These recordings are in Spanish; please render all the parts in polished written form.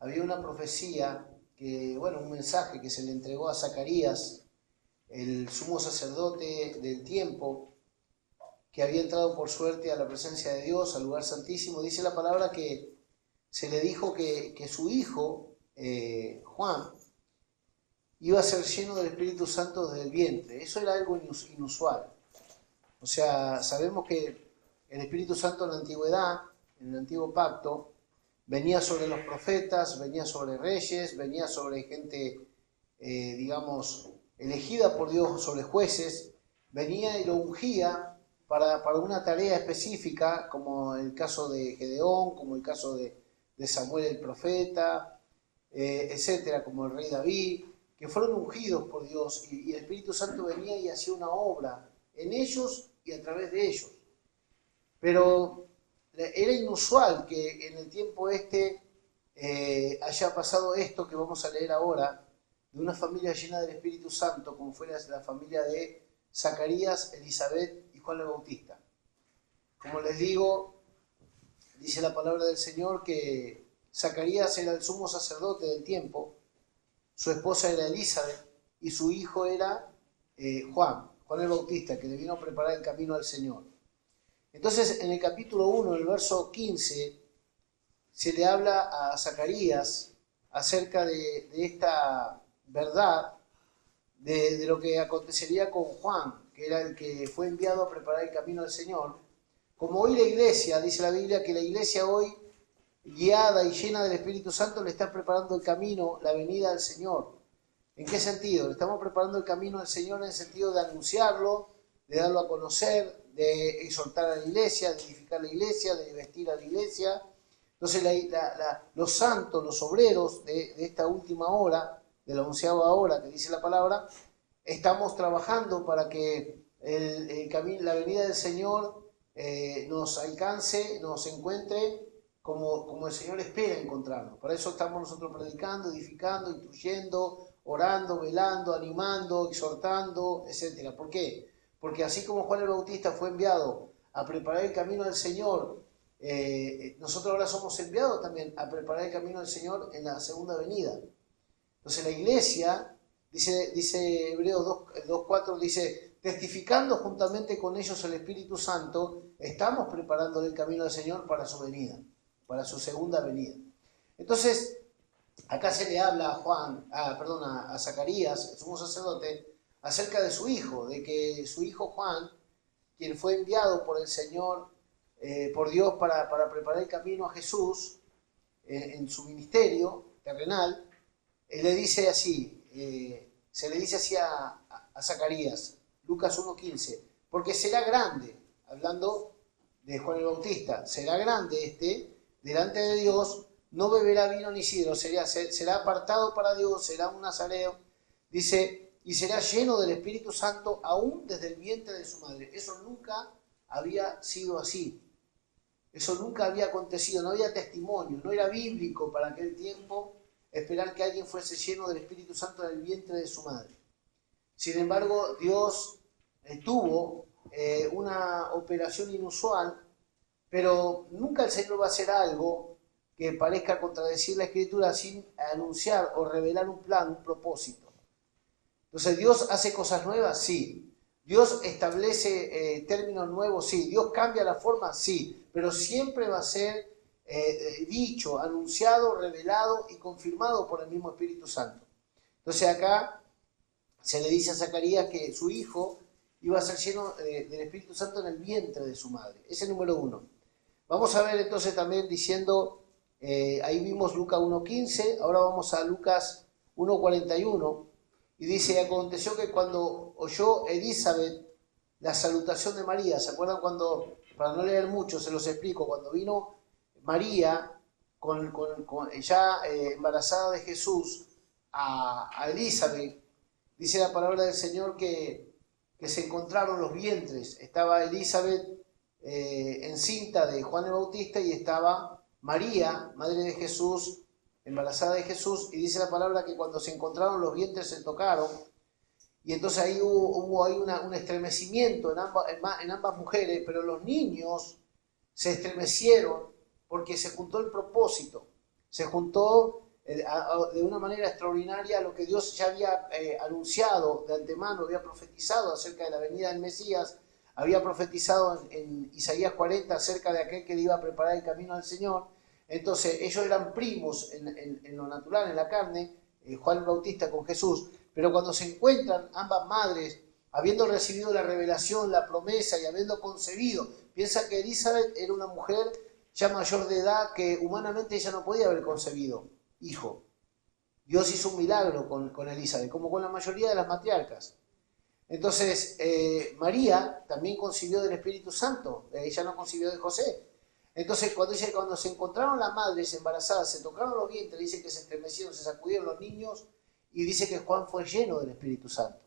había una profecía, un mensaje que se le entregó a Zacarías, el sumo sacerdote del tiempo, que había entrado por suerte a la presencia de Dios, al lugar santísimo. Dice la palabra que se le dijo que su hijo, Juan, iba a ser lleno del Espíritu Santo desde el vientre. Eso era algo inusual. O sea, sabemos que el Espíritu Santo en la antigüedad, en el antiguo pacto, venía sobre los profetas, venía sobre reyes, venía sobre gente, elegida por Dios, sobre jueces, venía y lo ungía para una tarea específica, como el caso de Gedeón, como el caso de Samuel el profeta, etcétera, como el rey David, que fueron ungidos por Dios y el Espíritu Santo venía y hacía una obra en ellos y a través de ellos. Pero era inusual que en el tiempo haya pasado esto que vamos a leer ahora, de una familia llena del Espíritu Santo, como fuera la familia de Zacarías, Elizabeth y Juan el Bautista. Como les digo, dice la palabra del Señor que Zacarías era el sumo sacerdote del tiempo, su esposa era Elizabeth y su hijo era Juan el Bautista, que le vino a preparar el camino al Señor. Entonces, en el capítulo 1, el verso 15, se le habla a Zacarías acerca de esta verdad, de lo que acontecería con Juan, que era el que fue enviado a preparar el camino al Señor. Como hoy la iglesia, dice la Biblia, que la iglesia hoy, guiada y llena del Espíritu Santo, le está preparando el camino, la venida del Señor. ¿En qué sentido? Le estamos preparando el camino al Señor en el sentido de anunciarlo, de darlo a conocer, de exhortar a la iglesia, de edificar la iglesia, de vestir a la iglesia. Entonces los santos, los obreros de esta última hora, de la 11ª hora que dice la palabra, estamos trabajando para que la venida del Señor nos alcance, nos encuentre como el Señor espera encontrarnos. Para eso estamos nosotros predicando, edificando, instruyendo, orando, velando, animando, exhortando, etc. ¿Por qué? Porque así como Juan el Bautista fue enviado a preparar el camino del Señor, nosotros ahora somos enviados también a preparar el camino del Señor en la segunda venida. Entonces la iglesia, dice Hebreos 2:4, dice, testificando juntamente con ellos el Espíritu Santo, estamos preparando el camino del Señor para su venida, para su segunda venida. Entonces, acá se le habla a Zacarías, el sumo sacerdote, acerca de su hijo, de que su hijo Juan, quien fue enviado por el Señor, por Dios para preparar el camino a Jesús en su ministerio terrenal, le dice así, se le dice así a Zacarías, Lucas 1:15, porque será grande, hablando de Juan el Bautista, será grande delante de Dios, no beberá vino ni sidro, será apartado para Dios, será un nazareo, dice, y será lleno del Espíritu Santo aún desde el vientre de su madre. Eso nunca había sido así. Eso nunca había acontecido, no había testimonio, no era bíblico para aquel tiempo esperar que alguien fuese lleno del Espíritu Santo en el vientre de su madre. Sin embargo, Dios tuvo una operación inusual, pero nunca el Señor va a hacer algo que parezca contradecir la Escritura sin anunciar o revelar un plan, un propósito. Entonces, ¿Dios hace cosas nuevas? Sí. ¿Dios establece términos nuevos? Sí. ¿Dios cambia la forma? Sí. Pero siempre va a ser dicho, anunciado, revelado y confirmado por el mismo Espíritu Santo. Entonces acá se le dice a Zacarías que su hijo iba a ser lleno del Espíritu Santo en el vientre de su madre. Ese es el número 1. Vamos a ver entonces también diciendo, ahí vimos Lucas 1:15, ahora vamos a Lucas 1:41. Y dice, aconteció que cuando oyó Elizabeth la salutación de María, ¿se acuerdan cuando, para no leer mucho, se los explico, cuando vino María, ya embarazada de Jesús, a Elizabeth, dice la palabra del Señor que se encontraron los vientres. Estaba Elizabeth encinta de Juan el Bautista y estaba María, madre de Jesús, embarazada de Jesús, y dice la palabra que cuando se encontraron los vientres se tocaron, y entonces ahí hubo un estremecimiento en ambas mujeres, pero los niños se estremecieron porque se juntó el propósito, se juntó de una manera extraordinaria lo que Dios ya había anunciado de antemano, había profetizado acerca de la venida del Mesías, había profetizado en Isaías 40 acerca de aquel que le iba a preparar el camino al Señor. Entonces ellos eran primos en lo natural, en la carne, Juan el Bautista con Jesús, pero cuando se encuentran ambas madres, habiendo recibido la revelación, la promesa y habiendo concebido, piensa que Elizabeth era una mujer ya mayor de edad que humanamente ella no podía haber concebido hijo. Dios hizo un milagro con Elizabeth, como con la mayoría de las matriarcas. Entonces, María también concibió del Espíritu Santo, ella no concibió de José. Entonces, cuando se encontraron las madres embarazadas, se tocaron los vientres, dice que se estremecieron, se sacudieron los niños, y dice que Juan fue lleno del Espíritu Santo.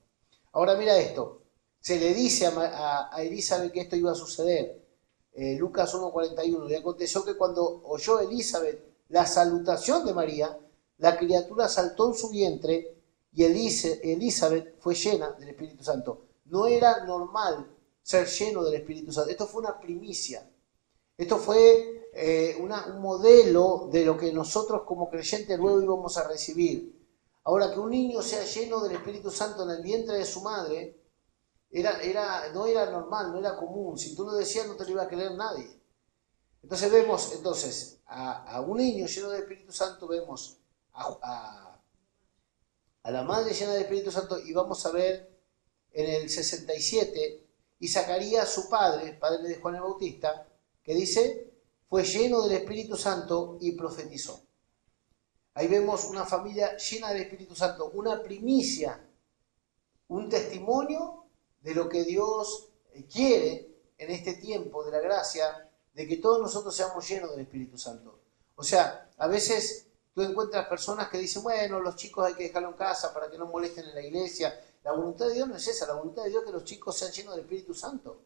Ahora mira esto, se le dice a Elizabeth que esto iba a suceder. Lucas 1:41, y aconteció que cuando oyó Elizabeth la salutación de María, la criatura saltó en su vientre y Elizabeth fue llena del Espíritu Santo. No era normal ser lleno del Espíritu Santo. Esto fue una primicia. Esto fue un modelo de lo que nosotros como creyentes luego íbamos a recibir. Ahora, que un niño sea lleno del Espíritu Santo en el vientre de su madre, no era normal, no era común. Si tú lo decías, no te lo iba a creer nadie. Entonces vemos a un niño lleno del Espíritu Santo, vemos a la madre llena del Espíritu Santo, y vamos a ver en el 67, y Zacarías, su padre de Juan el Bautista, que dice, fue lleno del Espíritu Santo y profetizó. Ahí vemos una familia llena del Espíritu Santo, una primicia, un testimonio de lo que Dios quiere en este tiempo de la gracia, de que todos nosotros seamos llenos del Espíritu Santo. O sea, a veces tú encuentras personas que dicen, bueno, los chicos hay que dejarlo en casa para que no molesten en la iglesia. La voluntad de Dios no es esa, la voluntad de Dios es que los chicos sean llenos del Espíritu Santo,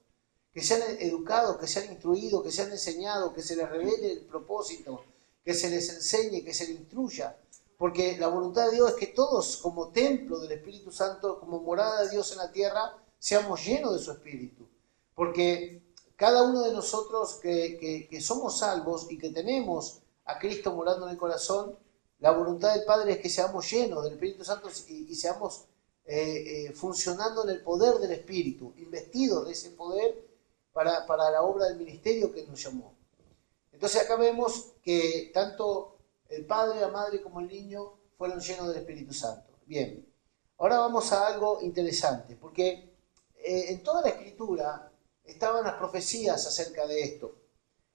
que sean educados, que sean instruidos, que sean enseñados, que se les revele el propósito, que se les enseñe, que se les instruya. Porque la voluntad de Dios es que todos, como templo del Espíritu Santo, como morada de Dios en la tierra, seamos llenos de su Espíritu. Porque cada uno de nosotros que somos salvos y que tenemos a Cristo morando en el corazón, la voluntad del Padre es que seamos llenos del Espíritu Santo y seamos funcionando en el poder del Espíritu, investidos de ese poder para la obra del ministerio que nos llamó. Entonces acá vemos que tanto el padre, la madre como el niño fueron llenos del Espíritu Santo. Bien, ahora vamos a algo interesante, porque en toda la Escritura estaban las profecías acerca de esto.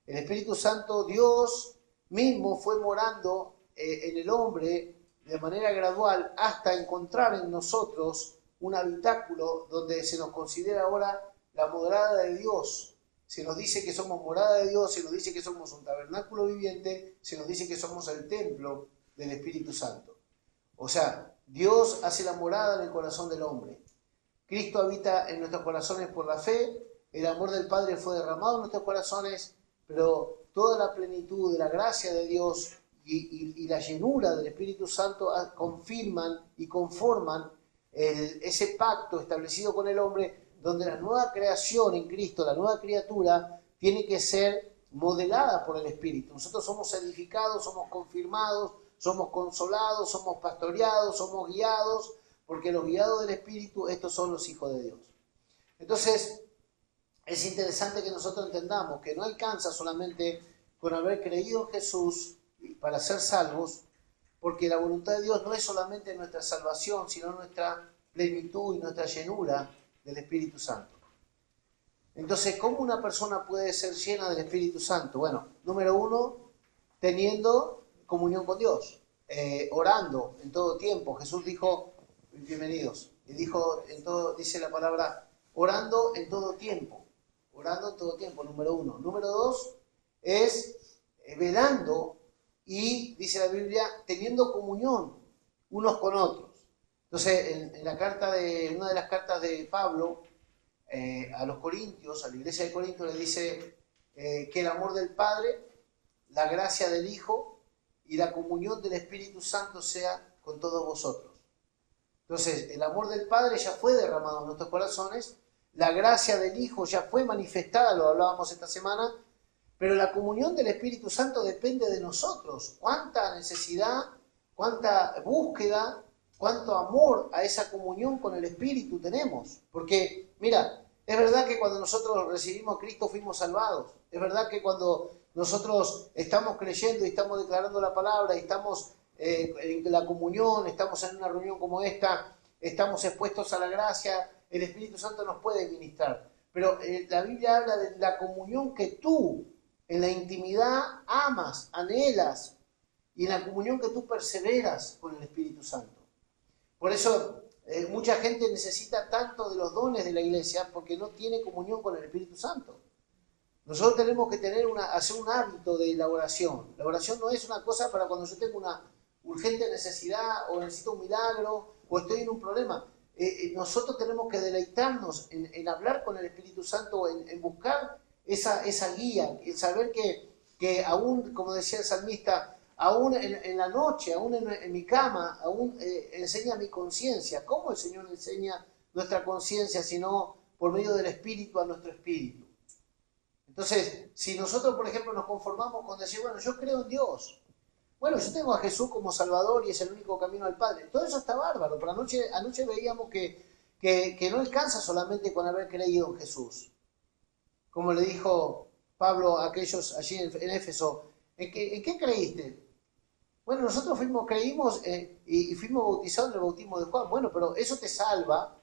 El Espíritu Santo, Dios mismo fue morando en el hombre de manera gradual hasta encontrar en nosotros un habitáculo donde se nos considera ahora la morada de Dios. Se nos dice que somos morada de Dios, se nos dice que somos un tabernáculo viviente, se nos dice que somos el templo del Espíritu Santo. O sea, Dios hace la morada en el corazón del hombre. Cristo habita en nuestros corazones por la fe, el amor del Padre fue derramado en nuestros corazones, pero toda la plenitud de la gracia de Dios y la llenura del Espíritu Santo confirman y conforman ese pacto establecido con el hombre, donde la nueva creación en Cristo, la nueva criatura, tiene que ser modelada por el Espíritu. Nosotros somos edificados, somos confirmados, somos consolados, somos pastoreados, somos guiados, porque los guiados del Espíritu, estos son los hijos de Dios. Entonces, es interesante que nosotros entendamos que no alcanza solamente con haber creído en Jesús para ser salvos, porque la voluntad de Dios no es solamente nuestra salvación, sino nuestra plenitud y nuestra llenura del Espíritu Santo. Entonces, ¿cómo una persona puede ser llena del Espíritu Santo? Bueno, número uno, teniendo comunión con Dios, orando en todo tiempo. Jesús dijo, bienvenidos, y dijo, dice la palabra, orando en todo tiempo. Orando en todo tiempo, número uno. Número dos, es velando y, dice la Biblia, teniendo comunión unos con otros. Entonces, en una de las cartas de Pablo a los Corintios, a la iglesia de Corintios, le dice que el amor del Padre, la gracia del Hijo y la comunión del Espíritu Santo sea con todos vosotros. Entonces, el amor del Padre ya fue derramado en nuestros corazones, la gracia del Hijo ya fue manifestada, lo hablábamos esta semana, pero la comunión del Espíritu Santo depende de nosotros. ¿Cuánta necesidad, cuánta búsqueda, cuánto amor a esa comunión con el Espíritu tenemos. Porque, mira, es verdad que cuando nosotros recibimos a Cristo fuimos salvados. Es verdad que cuando nosotros estamos creyendo y estamos declarando la palabra y estamos en la comunión, estamos en una reunión como esta, estamos expuestos a la gracia, el Espíritu Santo nos puede ministrar. Pero la Biblia habla de la comunión que tú en la intimidad amas, anhelas, y en la comunión que tú perseveras con el Espíritu Santo. Por eso mucha gente necesita tanto de los dones de la iglesia porque no tiene comunión con el Espíritu Santo. Nosotros tenemos que hacer un hábito de la oración. La oración no es una cosa para cuando yo tengo una urgente necesidad o necesito un milagro o estoy en un problema. Nosotros tenemos que deleitarnos en hablar con el Espíritu Santo, en buscar esa guía, en saber que aún, como decía el salmista, aún en la noche, aún en mi cama, aún enseña mi conciencia. ¿Cómo el Señor enseña nuestra conciencia sino por medio del Espíritu a nuestro espíritu? Entonces, si nosotros, por ejemplo, nos conformamos con decir, bueno, yo creo en Dios, bueno, yo tengo a Jesús como Salvador y es el único camino al Padre, todo eso está bárbaro, pero anoche veíamos que no alcanza solamente con haber creído en Jesús. Como le dijo Pablo a aquellos allí en Éfeso, ¿en qué creíste? Bueno, nosotros creímos y fuimos bautizados en el bautismo de Juan. Bueno, pero eso te salva,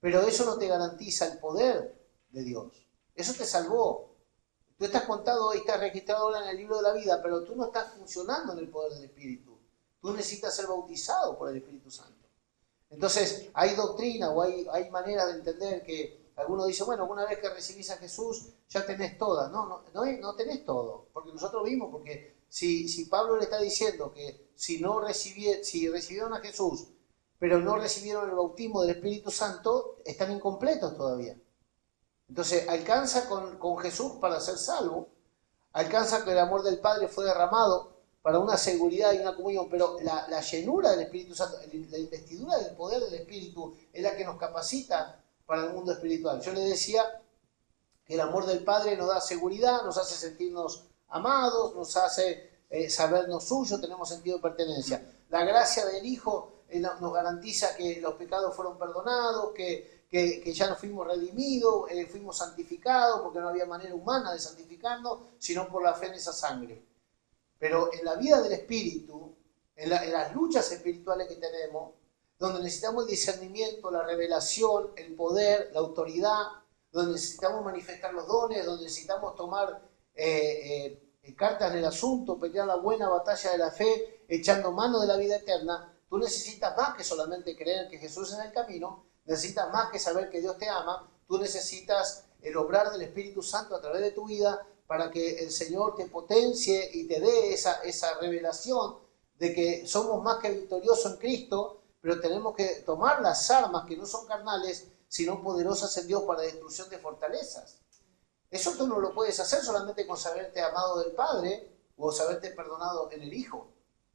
pero eso no te garantiza el poder de Dios. Eso te salvó. Tú estás contado y estás registrado ahora en el libro de la vida, pero tú no estás funcionando en el poder del Espíritu. Tú necesitas ser bautizado por el Espíritu Santo. Entonces, hay doctrina o hay maneras de entender que algunos dicen, bueno, una vez que recibís a Jesús, ya tenés todas. No tenés todo. Porque nosotros vimos, porque si Pablo le está diciendo que si recibieron a Jesús, pero no recibieron el bautismo del Espíritu Santo, están incompletos todavía. Entonces, alcanza con Jesús para ser salvo, alcanza que el amor del Padre fue derramado para una seguridad y una comunión, pero la llenura del Espíritu Santo, la investidura del poder del Espíritu es la que nos capacita para el mundo espiritual. Yo le decía que el amor del Padre nos da seguridad, nos hace sentirnos amados, nos hace sabernos suyos, tenemos sentido de pertenencia. La gracia del Hijo nos garantiza que los pecados fueron perdonados, que ya nos fuimos redimidos, fuimos santificados, porque no había manera humana de santificarnos, sino por la fe en esa sangre. Pero en la vida del Espíritu, en las luchas espirituales que tenemos, donde necesitamos el discernimiento, la revelación, el poder, la autoridad, donde necesitamos manifestar los dones, donde necesitamos tomar cartas en el asunto, pelear la buena batalla de la fe, echando mano de la vida eterna, tú necesitas más que solamente creer que Jesús es el camino, necesitas más que saber que Dios te ama, tú necesitas el obrar del Espíritu Santo a través de tu vida para que el Señor te potencie y te dé esa revelación de que somos más que victoriosos en Cristo, pero tenemos que tomar las armas que no son carnales, sino poderosas en Dios para destrucción de fortalezas. Eso tú no lo puedes hacer solamente con saberte amado del Padre o saberte perdonado en el Hijo.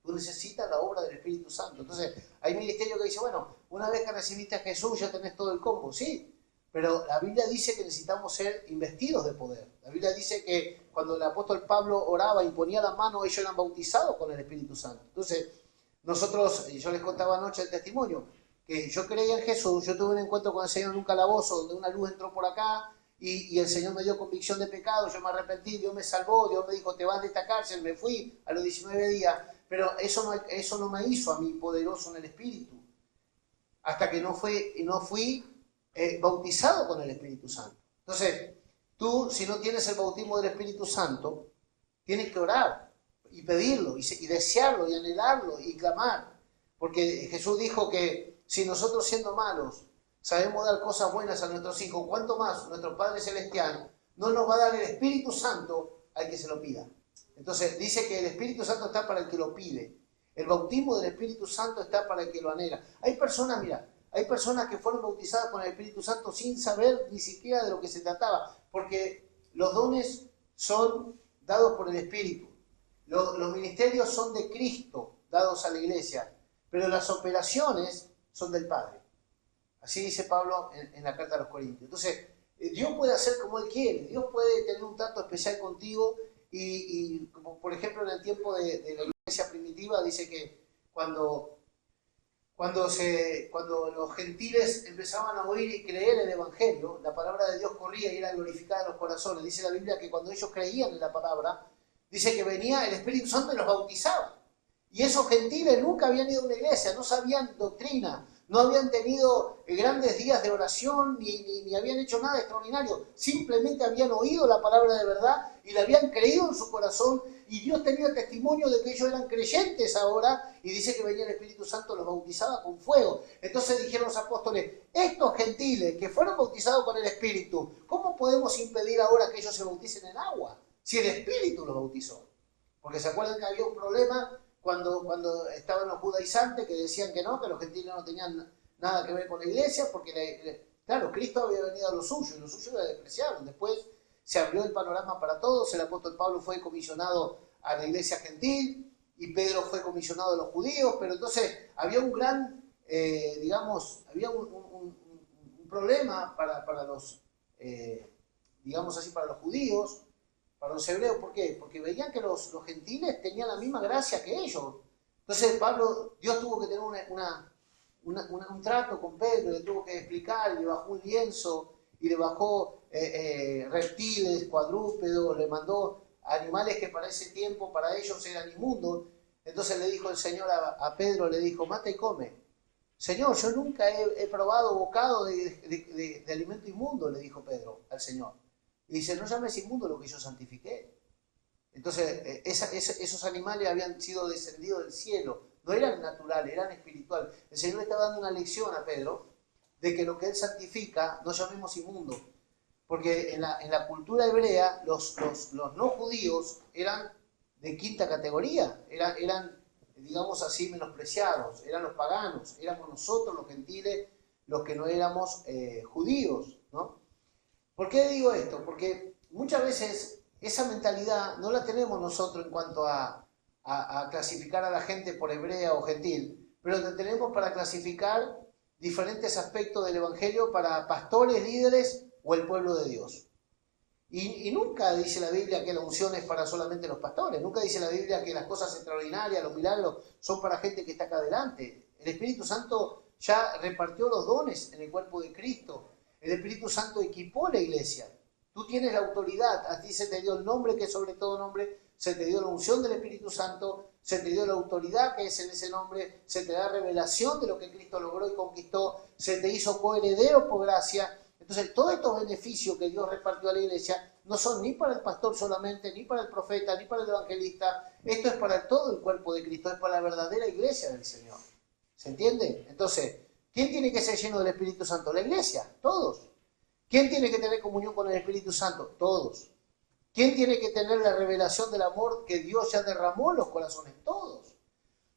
Tú necesitas la obra del Espíritu Santo. Entonces, hay ministerio que dice, bueno, una vez que recibiste a Jesús ya tenés todo el combo. Sí, pero la Biblia dice que necesitamos ser investidos de poder. La Biblia dice que cuando el apóstol Pablo oraba y ponía la mano, ellos eran bautizados con el Espíritu Santo. Entonces, nosotros, yo les contaba anoche el testimonio, que yo creía en Jesús, yo tuve un encuentro con el Señor en un calabozo donde una luz entró por acá y el Señor me dio convicción de pecado, yo me arrepentí, Dios me salvó, Dios me dijo, te vas de esta cárcel, me fui a los 19 días, pero eso no me hizo a mí poderoso en el Espíritu, hasta que no fui bautizado con el Espíritu Santo. Entonces, tú, si no tienes el bautismo del Espíritu Santo, tienes que orar y pedirlo, y desearlo, y anhelarlo, y clamar. Porque Jesús dijo que si nosotros siendo malos sabemos dar cosas buenas a nuestros hijos, ¿cuánto más nuestro Padre Celestial no nos va a dar el Espíritu Santo al que se lo pida? Entonces, dice que el Espíritu Santo está para el que lo pide. El bautismo del Espíritu Santo está para el que lo anhela. Hay personas, mira, hay personas que fueron bautizadas con el Espíritu Santo sin saber ni siquiera de lo que se trataba, porque los dones son dados por el Espíritu. Los ministerios son de Cristo, dados a la iglesia, pero las operaciones son del Padre. Así dice Pablo en la carta a los Corintios. Entonces, Dios puede hacer como Él quiere. Dios puede tener un trato especial contigo y como por ejemplo en el tiempo de la iglesia primitiva dice que cuando los gentiles empezaban a oír y creer el Evangelio, la palabra de Dios corría y era glorificada en los corazones. Dice la Biblia que cuando ellos creían en la palabra, dice que venía el Espíritu Santo y los bautizaba. Y esos gentiles nunca habían ido a una iglesia, no sabían doctrina, no habían tenido grandes días de oración, ni habían hecho nada extraordinario. Simplemente habían oído la palabra de verdad y la habían creído en su corazón. Y Dios tenía testimonio de que ellos eran creyentes ahora. Y dice que venía el Espíritu Santo, los bautizaba con fuego. Entonces dijeron los apóstoles, estos gentiles que fueron bautizados con el Espíritu, ¿cómo podemos impedir ahora que ellos se bauticen en agua? Si el Espíritu los bautizó. Porque se acuerdan que había un problema cuando estaban los judaizantes que decían que no, que los gentiles no tenían nada que ver con la iglesia, porque claro, Cristo había venido a los suyos y los suyos la despreciaron. Después se abrió el panorama para todos, el apóstol Pablo fue comisionado a la iglesia gentil y Pedro fue comisionado a los judíos, pero entonces había un gran, había un problema para los, digamos así, para los judíos, para los hebreos. ¿Por qué? Porque veían que los gentiles tenían la misma gracia que ellos. Entonces Dios tuvo que tener un trato con Pedro, le tuvo que explicar, le bajó un lienzo y le bajó reptiles, cuadrúpedos, le mandó animales que para ese tiempo, para ellos eran inmundos. Entonces le dijo el Señor a Pedro, le dijo, mata y come. Señor, yo nunca he probado bocado de alimento inmundo, le dijo Pedro al Señor. Y dice, no llames inmundo lo que yo santifiqué. Entonces, esos animales habían sido descendidos del cielo. No eran naturales, eran espirituales. El Señor le estaba dando una lección a Pedro de que lo que Él santifica no llamemos inmundo. Porque en la cultura hebrea, los no judíos eran de quinta categoría. Eran, digamos así, menospreciados. Eran los paganos. Éramos nosotros, los gentiles, los que no éramos judíos, ¿no? ¿Por qué digo esto? Porque muchas veces esa mentalidad no la tenemos nosotros en cuanto a clasificar a la gente por hebrea o gentil, pero la tenemos para clasificar diferentes aspectos del Evangelio para pastores, líderes o el pueblo de Dios. Y nunca dice la Biblia que la unción es para solamente los pastores, nunca dice la Biblia que las cosas extraordinarias, los milagros, son para gente que está acá adelante. El Espíritu Santo ya repartió los dones en el cuerpo de Cristo. El Espíritu Santo equipó la iglesia. Tú tienes la autoridad, a ti se te dio el nombre que es sobre todo nombre, se te dio la unción del Espíritu Santo, se te dio la autoridad que es en ese nombre, se te da revelación de lo que Cristo logró y conquistó, se te hizo coheredero por gracia. Entonces, todos estos beneficios que Dios repartió a la iglesia no son ni para el pastor solamente, ni para el profeta, ni para el evangelista. Esto es para todo el cuerpo de Cristo, es para la verdadera iglesia del Señor. ¿Se entiende? Entonces, ¿quién tiene que ser lleno del Espíritu Santo? La iglesia, todos. ¿Quién tiene que tener comunión con el Espíritu Santo? Todos. ¿Quién tiene que tener la revelación del amor que Dios ya derramó en los corazones? Todos.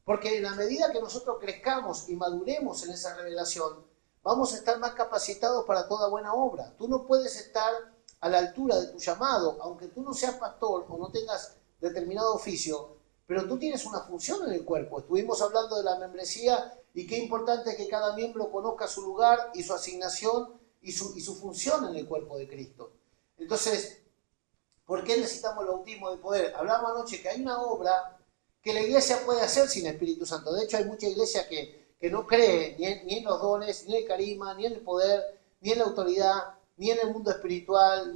Porque en la medida que nosotros crezcamos y maduremos en esa revelación, vamos a estar más capacitados para toda buena obra. Tú no puedes estar a la altura de tu llamado, aunque tú no seas pastor o no tengas determinado oficio, pero tú tienes una función en el cuerpo. Estuvimos hablando de la membresía y qué importante es que cada miembro conozca su lugar y su asignación y su función en el cuerpo de Cristo. Entonces, ¿por qué necesitamos el bautismo de poder? Hablamos anoche que hay una obra que la iglesia puede hacer sin Espíritu Santo. De hecho, hay mucha iglesia que no cree ni en los dones, ni en el carisma, ni en el poder, ni en la autoridad, ni en el mundo espiritual,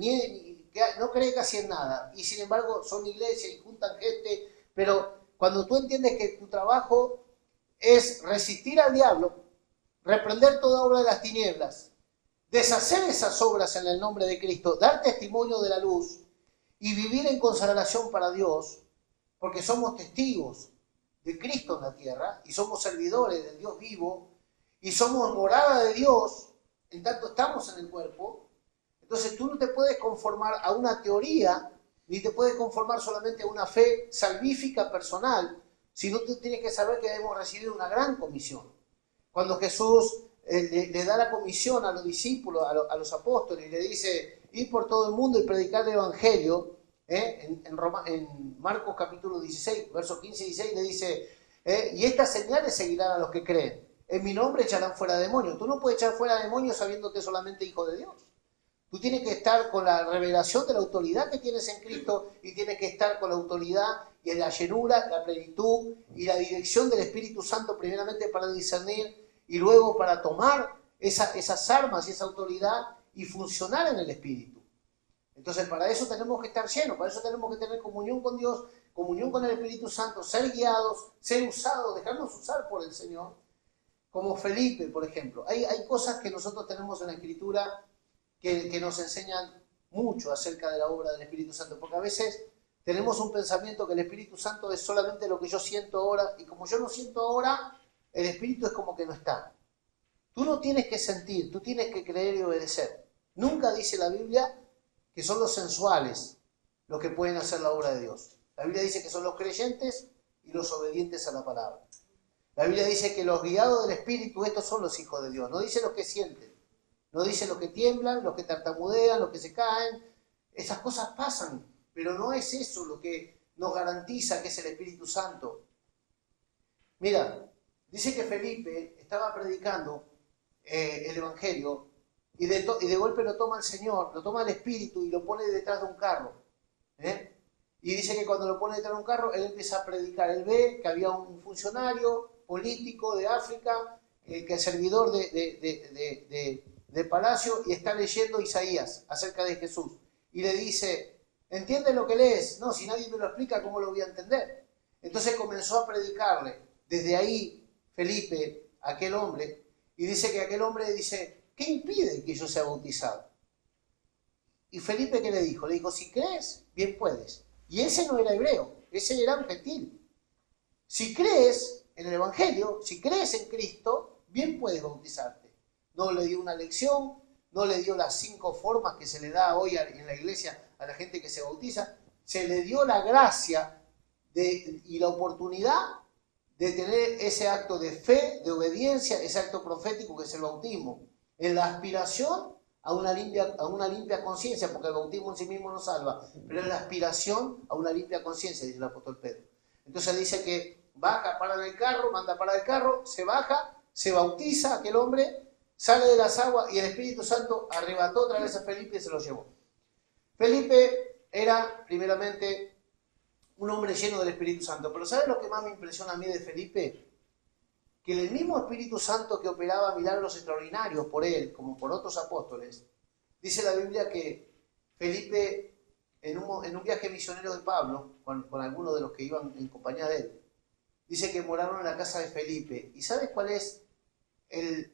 no cree casi en nada. Y sin embargo, son iglesias y juntan gente. Pero cuando tú entiendes que tu trabajo es resistir al diablo, reprender toda obra de las tinieblas, deshacer esas obras en el nombre de Cristo, dar testimonio de la luz y vivir en consagración para Dios, porque somos testigos de Cristo en la tierra y somos servidores del Dios vivo y somos morada de Dios, en tanto estamos en el cuerpo. Entonces tú no te puedes conformar a una teoría, ni te puedes conformar solamente a una fe salvífica personal, sino tú tienes que saber que hemos recibido una gran comisión. Cuando Jesús le da la comisión a los discípulos, a los apóstoles, y le dice, ir por todo el mundo y predicar el Evangelio, en Marcos capítulo 16, versos 15 y 16, le dice, y estas señales seguirán a los que creen. En mi nombre echarán fuera demonios. Tú no puedes echar fuera demonios sabiéndote solamente hijo de Dios. Tú tienes que estar con la revelación de la autoridad que tienes en Cristo y tienes que estar con la autoridad y en la llenura, la plenitud y la dirección del Espíritu Santo primeramente para discernir y luego para tomar esas armas y esa autoridad y funcionar en el Espíritu. Entonces para eso tenemos que estar llenos, para eso tenemos que tener comunión con Dios, comunión con el Espíritu Santo, ser guiados, ser usados, dejarnos usar por el Señor. Como Felipe, por ejemplo. Hay cosas que nosotros tenemos en la Escritura que nos enseñan mucho acerca de la obra del Espíritu Santo, porque a veces tenemos un pensamiento que el Espíritu Santo es solamente lo que yo siento ahora, y como yo no siento ahora, el Espíritu es como que no está. Tú no tienes que sentir, tú tienes que creer y obedecer. Nunca dice la Biblia que son los sensuales los que pueden hacer la obra de Dios. La Biblia dice que son los creyentes y los obedientes a la palabra. La Biblia dice que los guiados del Espíritu, estos son los hijos de Dios. No dice los que sienten. No dice los que tiemblan, los que tartamudean, los que se caen. Esas cosas pasan, pero no es eso lo que nos garantiza que es el Espíritu Santo. Mira, dice que Felipe estaba predicando el Evangelio y de golpe lo toma el Señor, lo toma el Espíritu y lo pone detrás de un carro. Y dice que cuando lo pone detrás de un carro, él empieza a predicar. Él ve que había un funcionario político de África, que es servidor de palacio, y está leyendo Isaías acerca de Jesús. Y le dice, ¿entiendes lo que lees? No, si nadie me lo explica, ¿cómo lo voy a entender? Entonces comenzó a predicarle. Desde ahí, Felipe, aquel hombre, y dice que aquel hombre dice, ¿qué impide que yo sea bautizado? Y Felipe, ¿qué le dijo? Le dijo, si crees, bien puedes. Y ese no era hebreo, ese era un gentil. Si crees en el Evangelio, si crees en Cristo, bien puedes bautizarte. No le dio una lección, no le dio las 5 formas que se le da hoy en la iglesia a la gente que se bautiza. Se le dio la gracia y la oportunidad de tener ese acto de fe, de obediencia, ese acto profético que es el bautismo, en la aspiración a una limpia conciencia, porque el bautismo en sí mismo no salva, pero es la aspiración a una limpia conciencia, dice el apóstol Pedro. Entonces dice que baja, para en el carro, manda parar el carro, se baja, se bautiza aquel hombre, sale de las aguas y el Espíritu Santo arrebató otra vez a Felipe y se lo llevó. Felipe era primeramente un hombre lleno del Espíritu Santo, pero ¿sabes lo que más me impresiona a mí de Felipe? Que el mismo Espíritu Santo que operaba milagros extraordinarios por él, como por otros apóstoles, dice la Biblia que Felipe, en un viaje misionero de Pablo, con algunos de los que iban en compañía de él, dice que moraron en la casa de Felipe. ¿Y sabes cuál es el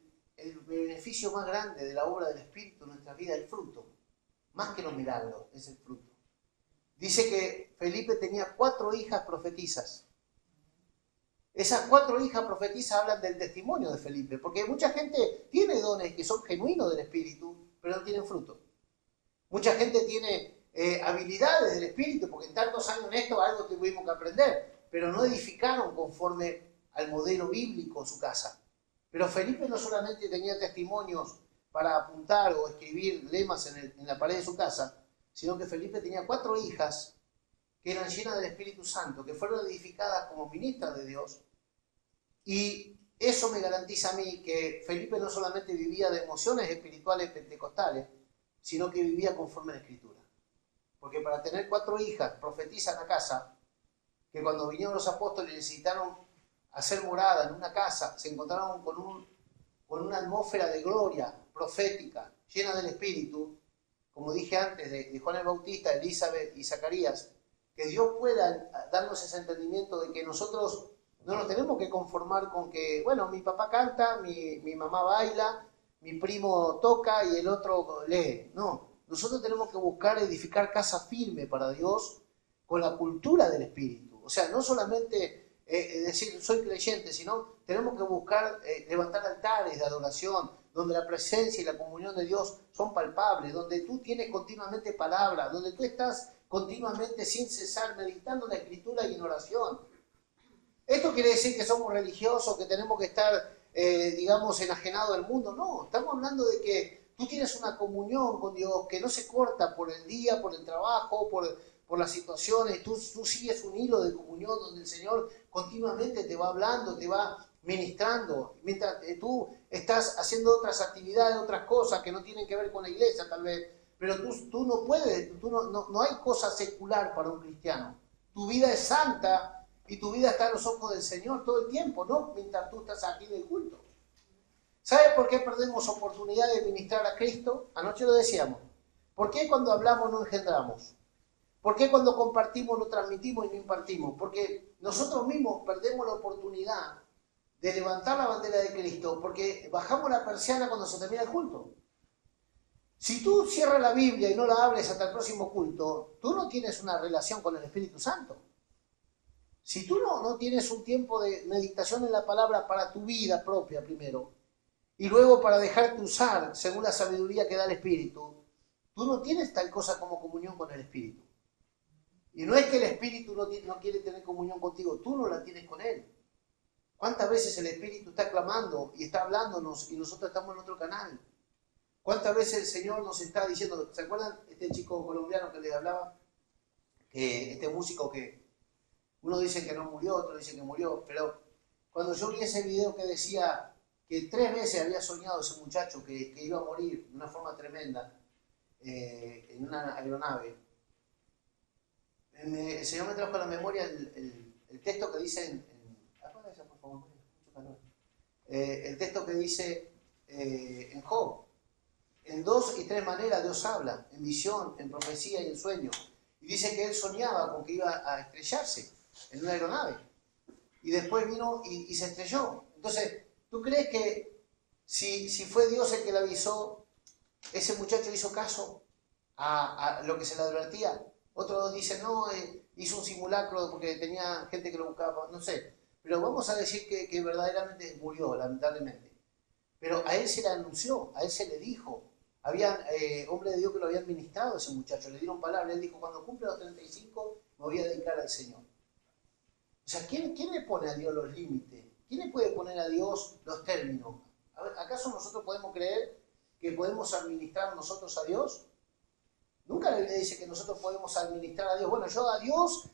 beneficio más grande de la obra del Espíritu en nuestra vida? El fruto. Más que los milagros, es el fruto. Dice que Felipe tenía 4 hijas profetisas. Esas 4 hijas profetizas hablan del testimonio de Felipe, porque mucha gente tiene dones que son genuinos del Espíritu, pero no tienen fruto. Mucha gente tiene habilidades del Espíritu, porque en tantos años en esto algo tuvimos que aprender, pero no edificaron conforme al modelo bíblico en su casa. Pero Felipe no solamente tenía testimonios para apuntar o escribir lemas en la pared de su casa, sino que Felipe tenía 4 hijas que eran llenas del Espíritu Santo, que fueron edificadas como ministras de Dios. Y eso me garantiza a mí que Felipe no solamente vivía de emociones espirituales pentecostales, sino que vivía conforme a la Escritura. Porque para tener 4 hijas profetizas en la casa, que cuando vinieron los apóstoles necesitaron hacer morada en una casa, se encontraron con una atmósfera de gloria profética, llena del Espíritu, como dije antes, de Juan el Bautista, Elizabeth y Zacarías, que Dios pueda darnos ese entendimiento de que nosotros no nos tenemos que conformar con que, bueno, mi papá canta, mi mamá baila, mi primo toca y el otro lee. No, nosotros tenemos que buscar edificar casa firme para Dios con la cultura del Espíritu. O sea, no solamente decir soy creyente, sino tenemos que buscar levantar altares de adoración, donde la presencia y la comunión de Dios son palpables, donde tú tienes continuamente palabra, donde tú estás continuamente sin cesar meditando en la Escritura y en oración. ¿Esto quiere decir que somos religiosos, que tenemos que estar, digamos, enajenados del mundo? No, estamos hablando de que tú tienes una comunión con Dios que no se corta por el día, por el trabajo, por las situaciones. Tú sigues un hilo de comunión donde el Señor continuamente te va hablando, te va ministrando, mientras tú estás haciendo otras actividades, otras cosas que no tienen que ver con la iglesia tal vez, pero tú no puedes, no hay cosa secular para un cristiano. Tu vida es santa y tu vida está a los ojos del Señor todo el tiempo, no mientras tú estás aquí en el culto. ¿Sabes por qué perdemos oportunidad de ministrar a Cristo? Anoche lo decíamos. ¿Por qué cuando hablamos no engendramos? ¿Por qué cuando compartimos no transmitimos y no impartimos? Porque nosotros mismos perdemos la oportunidad de levantar la bandera de Cristo porque bajamos la persiana cuando se termina el culto. Si tú cierras la Biblia y no la hables hasta el próximo culto, tú no tienes una relación con el Espíritu Santo. Si tú no tienes un tiempo de meditación en la palabra para tu vida propia primero, y luego para dejarte usar según la sabiduría que da el Espíritu, tú no tienes tal cosa como comunión con el Espíritu. Y no es que el Espíritu no quiere tener comunión contigo, tú no la tienes con Él. ¿Cuántas veces el Espíritu está clamando y está hablándonos y nosotros estamos en otro canal? ¿Cuántas veces el Señor nos está diciendo, ¿se acuerdan este chico colombiano que les hablaba? Este músico que uno dice que no murió, otro dice que murió, pero cuando yo vi ese video que decía que 3 veces había soñado ese muchacho que iba a morir de una forma tremenda en una aeronave, el Señor me trajo a la memoria el texto que dice apaga esa, por favor, mucho calor. El texto que dice en Job. En 2 y 3 maneras Dios habla, en visión, en profecía y en sueño. Y dice que él soñaba con que iba a estrellarse en una aeronave. Y después vino y se estrelló. Entonces, ¿tú crees que si fue Dios el que le avisó, ese muchacho hizo caso a lo que se le advertía? Otros dicen, no, hizo un simulacro porque tenía gente que lo buscaba, no sé. Pero vamos a decir que verdaderamente murió, lamentablemente. Pero a él se le anunció, a él se le dijo. Había hombres de Dios que lo habían ministrado a ese muchacho, le dieron palabra. Él dijo, cuando cumple los 35 me voy a dedicar al Señor. O sea, ¿quién le pone a Dios los límites? ¿Quién le puede poner a Dios los términos? A ver, ¿acaso nosotros podemos creer que podemos administrar nosotros a Dios? Nunca la Biblia dice que nosotros podemos administrar a Dios. Bueno, yo a Dios,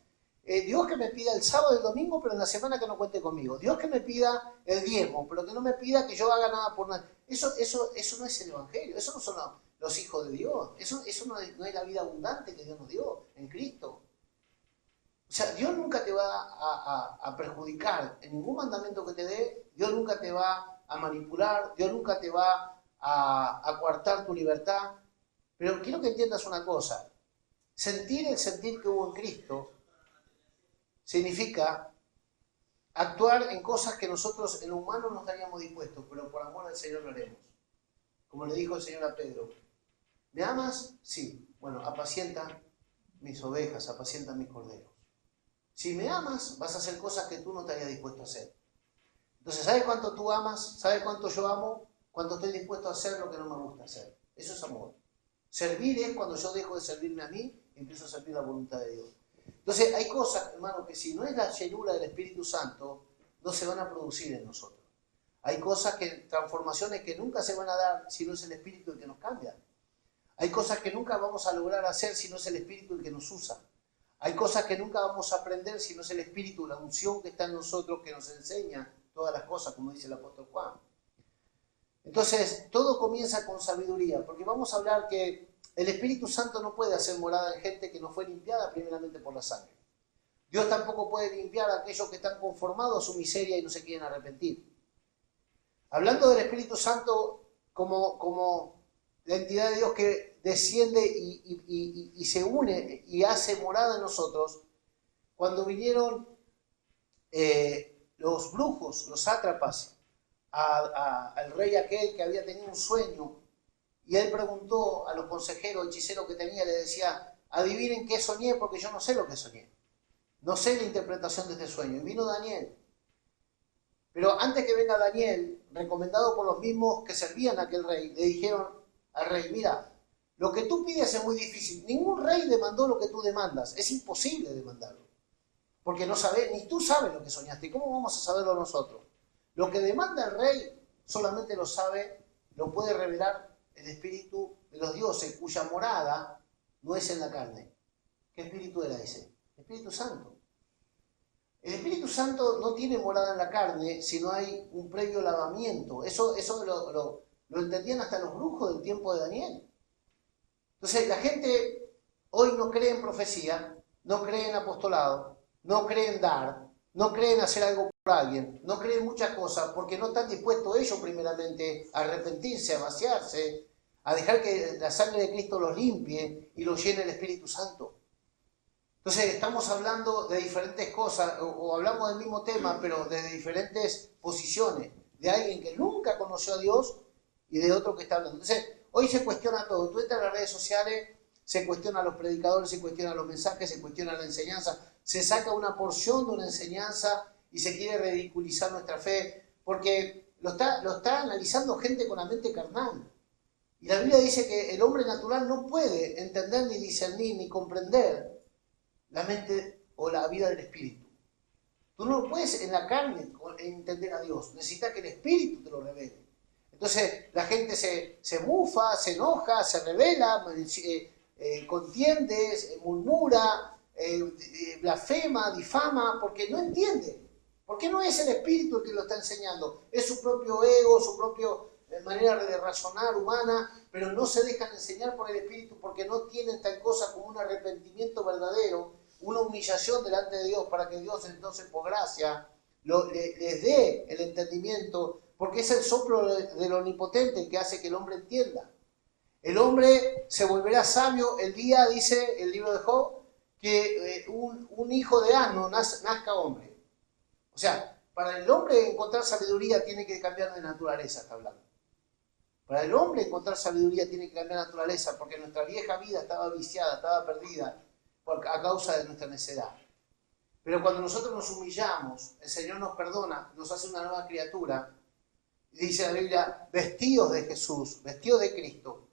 Dios que me pida el sábado y el domingo, pero en la semana que no cuente conmigo. Dios que me pida el diezmo, pero que no me pida que yo haga nada por nada. Eso no es el Evangelio, eso no son los hijos de Dios. Eso no es la vida abundante que Dios nos dio en Cristo. O sea, Dios nunca te va a perjudicar en ningún mandamiento que te dé. Dios nunca te va a manipular. Dios nunca te va a coartar tu libertad. Pero quiero que entiendas una cosa. Sentir el sentir que hubo en Cristo significa actuar en cosas que nosotros en lo humano no estaríamos dispuestos, pero por amor al Señor lo haremos. Como le dijo el Señor a Pedro, ¿me amas? Sí. Bueno, apacienta mis ovejas, apacienta mis corderos. Si me amas, vas a hacer cosas que tú no estarías dispuesto a hacer. Entonces, ¿sabes cuánto tú amas? ¿Sabes cuánto yo amo? Cuando estoy dispuesto a hacer lo que no me gusta hacer. Eso es amor. Servir es cuando yo dejo de servirme a mí y empiezo a servir la voluntad de Dios. Entonces, hay cosas, hermano, que si no es la llenura del Espíritu Santo, no se van a producir en nosotros. Hay cosas transformaciones que nunca se van a dar si no es el Espíritu el que nos cambia. Hay cosas que nunca vamos a lograr hacer si no es el Espíritu el que nos usa. Hay cosas que nunca vamos a aprender si no es el Espíritu, la unción que está en nosotros que nos enseña todas las cosas, como dice el apóstol Juan. Entonces, todo comienza con sabiduría, porque vamos a hablar que el Espíritu Santo no puede hacer morada en gente que no fue limpiada primeramente por la sangre. Dios tampoco puede limpiar a aquellos que están conformados a su miseria y no se quieren arrepentir. Hablando del Espíritu Santo como la entidad de Dios que desciende y se une y hace morada en nosotros, cuando vinieron los brujos, los sátrapas, al rey aquel que había tenido un sueño, y él preguntó a los consejeros, hechiceros que tenía, le decía, adivinen qué soñé, porque yo no sé lo que soñé. No sé la interpretación de este sueño. Y vino Daniel. Pero antes que venga Daniel, recomendado por los mismos que servían a aquel rey, le dijeron al rey, mira, lo que tú pides es muy difícil. Ningún rey demandó lo que tú demandas. Es imposible demandarlo. Porque no sabes, ni tú sabes lo que soñaste. ¿Cómo vamos a saberlo nosotros? Lo que demanda el rey solamente lo sabe, lo puede revelar el Espíritu de los dioses, cuya morada no es en la carne. ¿Qué espíritu era ese? El Espíritu Santo. El Espíritu Santo no tiene morada en la carne si no hay un previo lavamiento. Eso lo entendían hasta los brujos del tiempo de Daniel. Entonces la gente hoy no cree en profecía, no cree en apostolado, no cree en dar, no cree en hacer algo por alguien, no cree en muchas cosas porque no están dispuestos ellos primeramente a arrepentirse, a vaciarse, a dejar que la sangre de Cristo los limpie y los llene el Espíritu Santo. Entonces estamos hablando de diferentes cosas o hablamos del mismo tema, pero desde diferentes posiciones, de alguien que nunca conoció a Dios y de otro que está hablando. Entonces hoy se cuestiona todo. Tú entras en las redes sociales, se cuestiona a los predicadores, se cuestiona los mensajes, se cuestiona la enseñanza, se saca una porción de una enseñanza y se quiere ridiculizar nuestra fe, porque lo está analizando gente con la mente carnal. Y la Biblia dice que el hombre natural no puede entender, ni discernir, ni comprender la mente o la vida del Espíritu. Tú no puedes en la carne entender a Dios, necesitas que el Espíritu te lo revele. Entonces la gente se bufa, se enoja, se revela, contiende, murmura, blasfema, difama, porque no entiende. Porque no es el Espíritu el que lo está enseñando, es su propio ego, su propia manera de razonar humana, pero no se dejan enseñar por el Espíritu porque no tienen tal cosa como un arrepentimiento verdadero, una humillación delante de Dios para que Dios entonces por gracia les dé el entendimiento, porque es el soplo del omnipotente el que hace que el hombre entienda. El hombre se volverá sabio el día, dice el libro de Job, que un hijo de asno nazca hombre. O sea, para el hombre encontrar sabiduría tiene que cambiar de naturaleza, está hablando. Para el hombre encontrar sabiduría tiene que cambiar de naturaleza, porque nuestra vieja vida estaba viciada, estaba perdida a causa de nuestra necedad. Pero cuando nosotros nos humillamos, el Señor nos perdona, nos hace una nueva criatura. Y dice la Biblia, vestidos de Jesús, vestidos de Cristo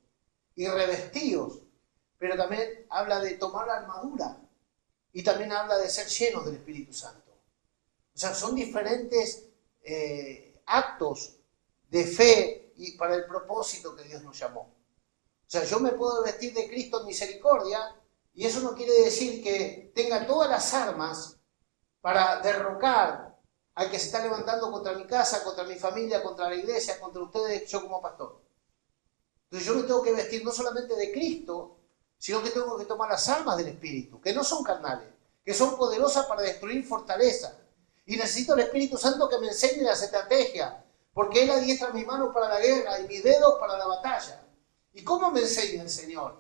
y revestidos. Pero también habla de tomar la armadura y también habla de ser llenos del Espíritu Santo. O sea, son diferentes actos de fe y para el propósito que Dios nos llamó. O sea, yo me puedo vestir de Cristo en misericordia y eso no quiere decir que tenga todas las armas para derrocar al que se está levantando contra mi casa, contra mi familia, contra la iglesia, contra ustedes, yo como pastor. Entonces yo me tengo que vestir no solamente de Cristo, sino que tengo que tomar las armas del Espíritu, que no son carnales, que son poderosas para destruir fortalezas. Y necesito el Espíritu Santo que me enseñe las estrategias, porque Él adiestra mis manos para la guerra y mis dedos para la batalla. ¿Y cómo me enseña el Señor?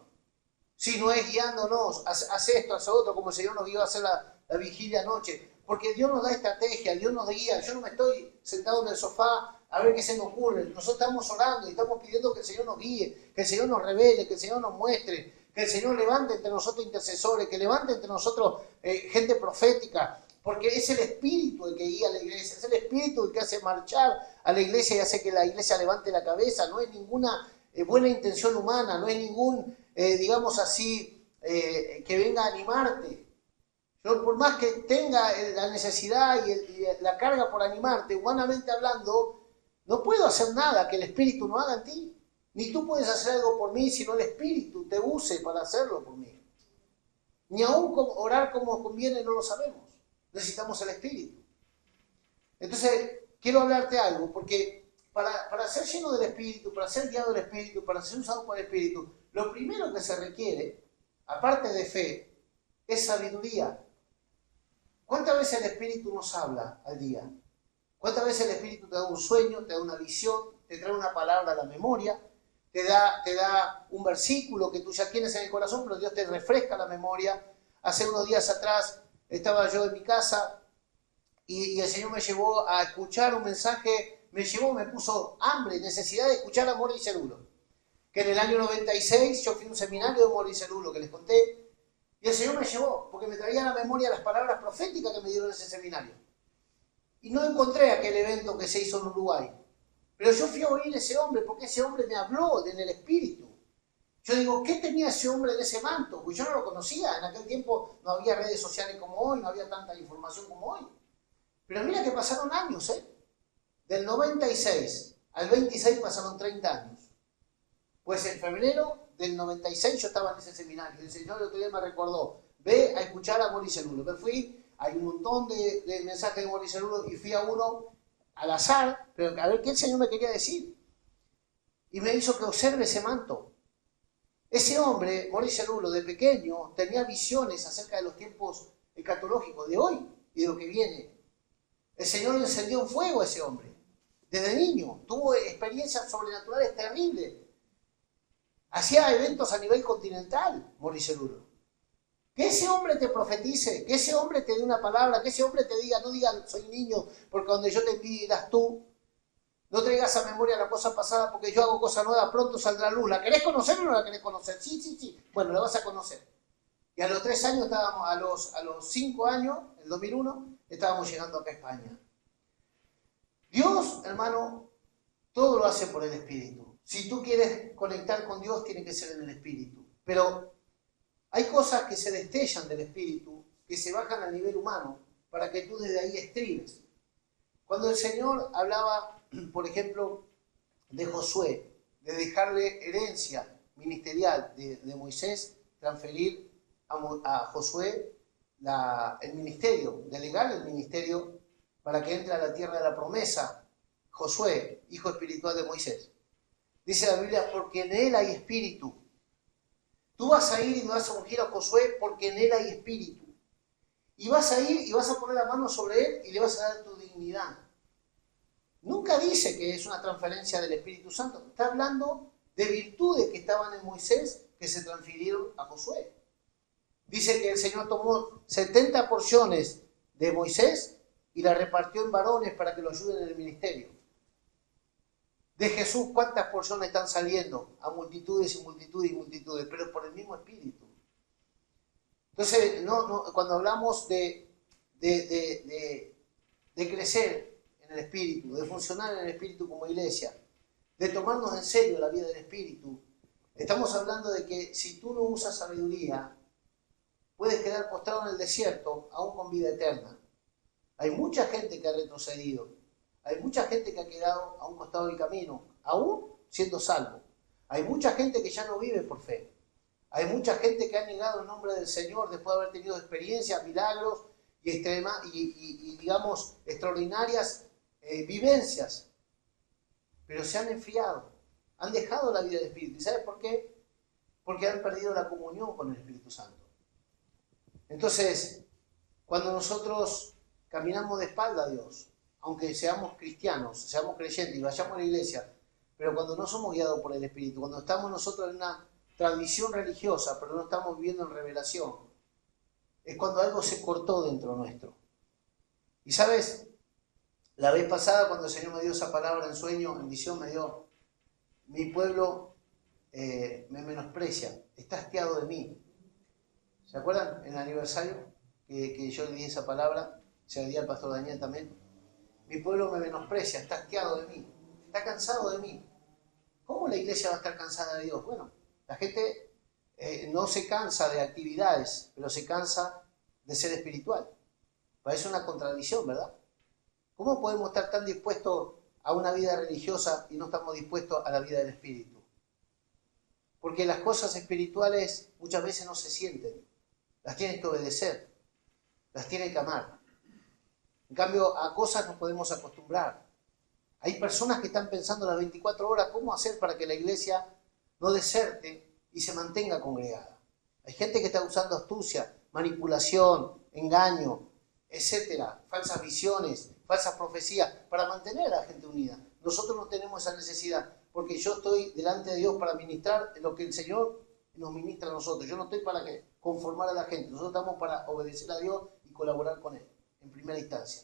Si no es guiándonos, hace esto, hace otro, como el Señor nos guió a hacer la vigilia anoche. Porque Dios nos da estrategia, Dios nos guía. Yo no me estoy sentado en el sofá a ver qué se me ocurre. Nosotros estamos orando y estamos pidiendo que el Señor nos guíe, que el Señor nos revele, que el Señor nos muestre, que el Señor levante entre nosotros intercesores, que levante entre nosotros gente profética. Porque es el Espíritu el que guía a la iglesia, es el Espíritu el que hace marchar a la iglesia y hace que la iglesia levante la cabeza. No es ninguna buena intención humana, no es ningún, digamos así, que venga a animarte. Yo, por más que tenga la necesidad y la carga por animarte, humanamente hablando, no puedo hacer nada que el Espíritu no haga en ti. Ni tú puedes hacer algo por mí, sino el Espíritu te use para hacerlo por mí. Ni aún orar como conviene no lo sabemos. Necesitamos el Espíritu. Entonces, quiero hablarte algo, porque para ser lleno del Espíritu, para ser guiado del Espíritu, para ser usado por el Espíritu, lo primero que se requiere, aparte de fe, es sabiduría. ¿Cuántas veces el Espíritu nos habla al día? ¿Cuántas veces el Espíritu te da un sueño, te da una visión, te trae una palabra a la memoria, te da un versículo que tú ya tienes en el corazón, pero Dios te refresca la memoria? Hace unos días atrás estaba yo en mi casa y el Señor me llevó a escuchar un mensaje, me puso hambre, necesidad de escuchar a Morris Cerulo. Que en el año 96 yo fui a un seminario de Morris Cerulo que les conté, y el Señor me llevó, porque me traía a la memoria las palabras proféticas que me dieron en ese seminario. Y no encontré aquel evento que se hizo en Uruguay. Pero yo fui a oír a ese hombre, porque ese hombre me habló en el Espíritu. Yo digo, ¿qué tenía ese hombre en ese manto? Pues yo no lo conocía. En aquel tiempo no había redes sociales como hoy, no había tanta información como hoy. Pero mira que pasaron años, ¿eh? Del 96 al 26 pasaron 30 años. Pues en febrero del 96 yo estaba en ese seminario. El Señor el otro día me recordó, ve a escuchar a Morris Cerulo. Me fui, hay un montón de mensajes de Morris Cerulo y fui a uno al azar, pero a ver qué el Señor me quería decir. Y me hizo que observe ese manto. Ese hombre, Maurice Cerulo, de pequeño, tenía visiones acerca de los tiempos escatológicos de hoy y de lo que viene. El Señor le encendió un fuego a ese hombre. Desde niño tuvo experiencias sobrenaturales terribles. Hacía eventos a nivel continental, Maurice Cerulo. Que ese hombre te profetice, que ese hombre te dé una palabra, que ese hombre te diga, no diga soy niño, porque donde yo te envíe irás tú. No traigas a memoria la cosa pasada porque yo hago cosa nueva, pronto saldrá luz. ¿La querés conocer o no la querés conocer? Sí, sí, sí. Bueno, la vas a conocer. Y a los 3 años estábamos, a los 5 años, el 2001, estábamos llegando acá a España. Dios, hermano, todo lo hace por el Espíritu. Si tú quieres conectar con Dios, tiene que ser en el Espíritu. Pero hay cosas que se destellan del Espíritu, que se bajan a nivel humano, para que tú desde ahí estribes. Cuando el Señor hablaba, por ejemplo, de Josué, de dejarle herencia ministerial de Moisés, transferir a Josué el ministerio, delegar el ministerio para que entre a la tierra de la promesa, Josué, hijo espiritual de Moisés. Dice la Biblia, porque en él hay espíritu. Tú vas a ir y me vas a ungir a Josué porque en él hay espíritu. Y vas a ir y vas a poner la mano sobre él y le vas a dar tu dignidad. Nunca dice que es una transferencia del Espíritu Santo. Está hablando de virtudes que estaban en Moisés que se transfirieron a Josué. Dice que el Señor tomó 70 porciones de Moisés y las repartió en varones para que lo ayuden en el ministerio. De Jesús, ¿cuántas porciones están saliendo? A multitudes y multitudes y multitudes, pero por el mismo Espíritu. Entonces, cuando hablamos de crecer en el Espíritu, de funcionar en el Espíritu como iglesia, de tomarnos en serio la vida del Espíritu, estamos hablando de que si tú no usas sabiduría, puedes quedar postrado en el desierto, aún con vida eterna. Hay mucha gente que ha retrocedido. Hay mucha gente que ha quedado a un costado del camino, aún siendo salvo. Hay mucha gente que ya no vive por fe. Hay mucha gente que ha negado el nombre del Señor después de haber tenido experiencias, milagros y digamos, extraordinarias vivencias. Pero se han enfriado, han dejado la vida del Espíritu. ¿Y sabes por qué? Porque han perdido la comunión con el Espíritu Santo. Entonces, cuando nosotros caminamos de espalda a Dios, aunque seamos cristianos, seamos creyentes y vayamos a la iglesia, pero cuando no somos guiados por el Espíritu, cuando estamos nosotros en una tradición religiosa, pero no estamos viviendo en revelación, es cuando algo se cortó dentro nuestro. Y sabes, la vez pasada cuando el Señor me dio esa palabra en sueño, en visión, me dio, mi pueblo me menosprecia, está hastiado de mí. ¿Se acuerdan? En el aniversario que yo le di esa palabra, se la di al pastor Daniel también. Mi pueblo me menosprecia, está hastiado de mí, está cansado de mí. ¿Cómo la iglesia va a estar cansada de Dios? Bueno, la gente no se cansa de actividades, pero se cansa de ser espiritual. Parece una contradicción, ¿verdad? ¿Cómo podemos estar tan dispuestos a una vida religiosa y no estamos dispuestos a la vida del espíritu? Porque las cosas espirituales muchas veces no se sienten, las tienes que obedecer, las tienes que amar. En cambio, a cosas nos podemos acostumbrar. Hay personas que están pensando las 24 horas cómo hacer para que la iglesia no deserte y se mantenga congregada. Hay gente que está usando astucia, manipulación, engaño, etcétera, falsas visiones, falsas profecías para mantener a la gente unida. Nosotros no tenemos esa necesidad porque yo estoy delante de Dios para ministrar lo que el Señor nos ministra a nosotros. Yo no estoy para conformar a la gente. Nosotros estamos para obedecer a Dios y colaborar con Él en primera instancia.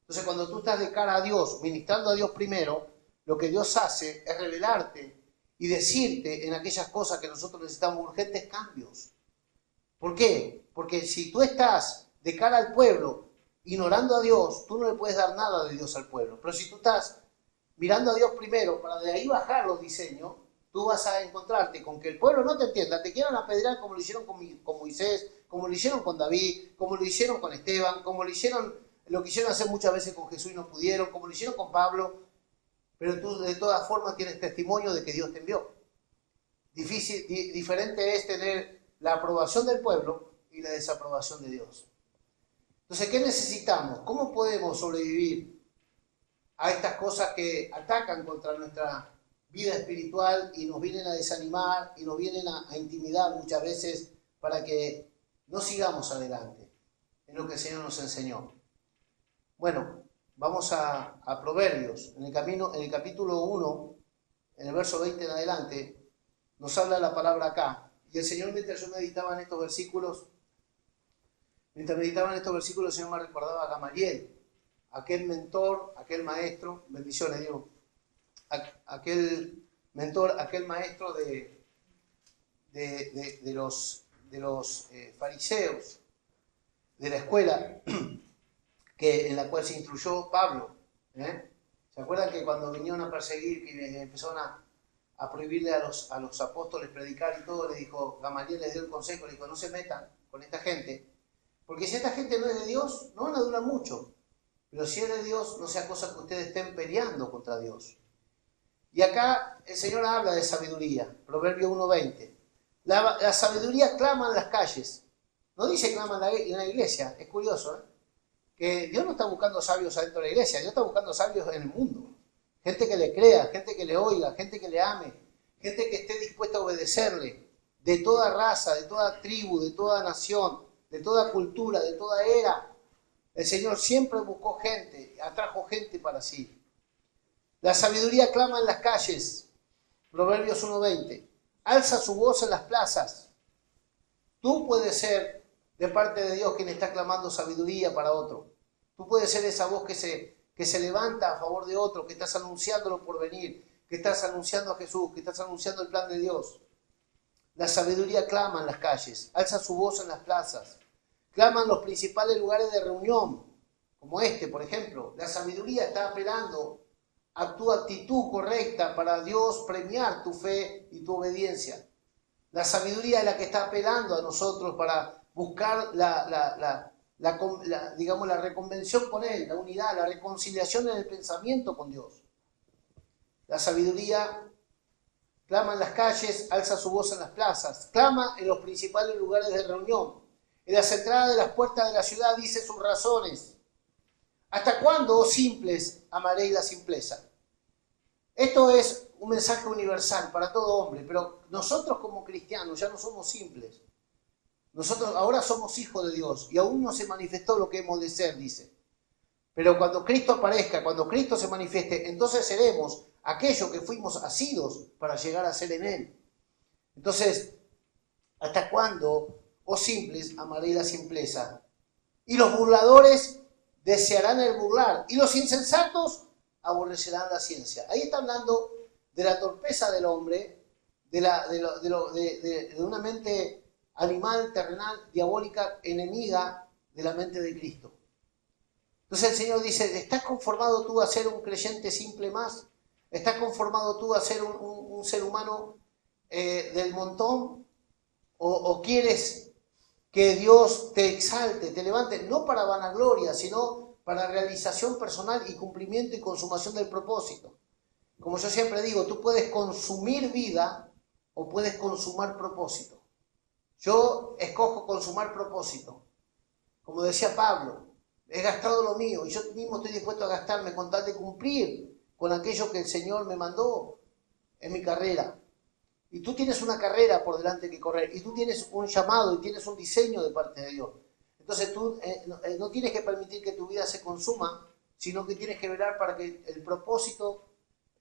Entonces, cuando tú estás de cara a Dios, ministrando a Dios primero, lo que Dios hace es revelarte y decirte en aquellas cosas que nosotros necesitamos urgentes cambios. ¿Por qué? Porque si tú estás de cara al pueblo ignorando a Dios, tú no le puedes dar nada de Dios al pueblo. Pero si tú estás mirando a Dios primero para de ahí bajar los diseños, tú vas a encontrarte con que el pueblo no te entienda, te quieran apedrear como lo hicieron con Moisés, como lo hicieron con David, como lo hicieron con Esteban, como lo quisieron hacer muchas veces con Jesús y no pudieron, como lo hicieron con Pablo, pero tú de todas formas tienes testimonio de que Dios te envió. Diferente es tener la aprobación del pueblo y la desaprobación de Dios. Entonces, ¿qué necesitamos? ¿Cómo podemos sobrevivir a estas cosas que atacan contra vida espiritual y nos vienen a desanimar y nos vienen a intimidar muchas veces para que no sigamos adelante en lo que el Señor nos enseñó. Bueno, vamos a Proverbios. En el capítulo 1, en el verso 20 en adelante, nos habla la palabra acá. Y el Señor, mientras yo meditaba en estos versículos, el Señor me recordaba a Gamaliel, aquel mentor, aquel maestro, bendiciones, digo, aquel mentor, aquel maestro de los fariseos, de la escuela en la cual se instruyó Pablo. ¿Se acuerdan que cuando vinieron a perseguir, que empezaron a prohibirle a los apóstoles predicar y todo, les dijo, Gamaliel les dio el consejo, les dijo, no se metan con esta gente, porque si esta gente no es de Dios, no van a durar mucho. Pero si es de Dios, no sea cosa que ustedes estén peleando contra Dios. Y acá el Señor habla de sabiduría, Proverbio 1:20. La sabiduría clama en las calles. No dice clama en la iglesia, es curioso, que Dios no está buscando sabios adentro de la iglesia, Dios está buscando sabios en el mundo. Gente que le crea, gente que le oiga, gente que le ame, gente que esté dispuesta a obedecerle, de toda raza, de toda tribu, de toda nación, de toda cultura, de toda era. El Señor siempre buscó gente, atrajo gente para sí. La sabiduría clama en las calles, Proverbios 1:20. Alza su voz en las plazas. Tú puedes ser de parte de Dios quien está clamando sabiduría para otro. Tú puedes ser esa voz que se levanta a favor de otro, que estás anunciándolo por venir, que estás anunciando a Jesús, que estás anunciando el plan de Dios. La sabiduría clama en las calles, alza su voz en las plazas. Clama en los principales lugares de reunión, como este, por ejemplo. La sabiduría está apelando a tu actitud correcta para Dios premiar tu fe y tu obediencia. La sabiduría es la que está apelando a nosotros para buscar la reconvención con Él, la unidad, la reconciliación en el pensamiento con Dios. La sabiduría clama en las calles, alza su voz en las plazas, clama en los principales lugares de reunión. En las entradas de las puertas de la ciudad dice sus razones. ¿Hasta cuándo, oh simples, amaréis la simpleza? Esto es un mensaje universal para todo hombre, pero nosotros como cristianos ya no somos simples. Nosotros ahora somos hijos de Dios y aún no se manifestó lo que hemos de ser, dice. Pero cuando Cristo aparezca, cuando Cristo se manifieste, entonces seremos aquello que fuimos asidos para llegar a ser en Él. Entonces, ¿hasta cuándo, oh simples, amaréis la simpleza? Y los burladores desearán el burlar, y los insensatos aborrecerán la ciencia. Ahí está hablando de la torpeza del hombre, de una mente animal, terrenal, diabólica, enemiga de la mente de Cristo. Entonces el Señor dice, ¿estás conformado tú a ser un creyente simple más? ¿Estás conformado tú a ser un ser humano del montón? ¿O quieres que Dios te exalte, te levante, no para vanagloria, sino para realización personal y cumplimiento y consumación del propósito? Como yo siempre digo, tú puedes consumir vida o puedes consumar propósito. Yo escojo consumar propósito. Como decía Pablo, he gastado lo mío y yo mismo estoy dispuesto a gastarme con tal de cumplir con aquello que el Señor me mandó en mi carrera. Y tú tienes una carrera por delante que correr, y tú tienes un llamado y tienes un diseño de parte de Dios. Entonces tú no tienes que permitir que tu vida se consuma, sino que tienes que velar para que el propósito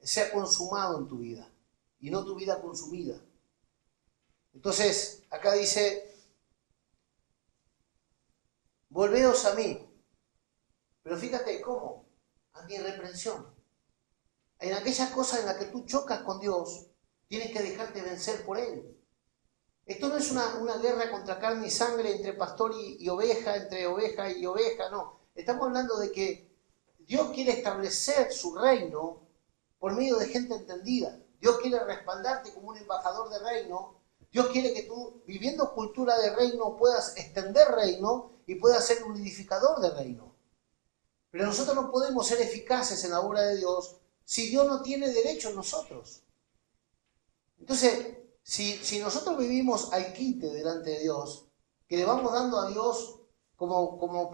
sea consumado en tu vida, y no tu vida consumida. Entonces, acá dice, volveos a mí. Pero fíjate cómo, a mi reprensión. En aquellas cosas en las que tú chocas con Dios, tienes que dejarte vencer por Él. Esto no es una guerra contra carne y sangre entre pastor y oveja, entre oveja y oveja, no. Estamos hablando de que Dios quiere establecer su reino por medio de gente entendida. Dios quiere respaldarte como un embajador de reino. Dios quiere que tú, viviendo cultura de reino, puedas extender reino y puedas ser un edificador de reino. Pero nosotros no podemos ser eficaces en la obra de Dios si Dios no tiene derecho en nosotros. Entonces, si nosotros vivimos al quite delante de Dios, que le vamos dando a Dios como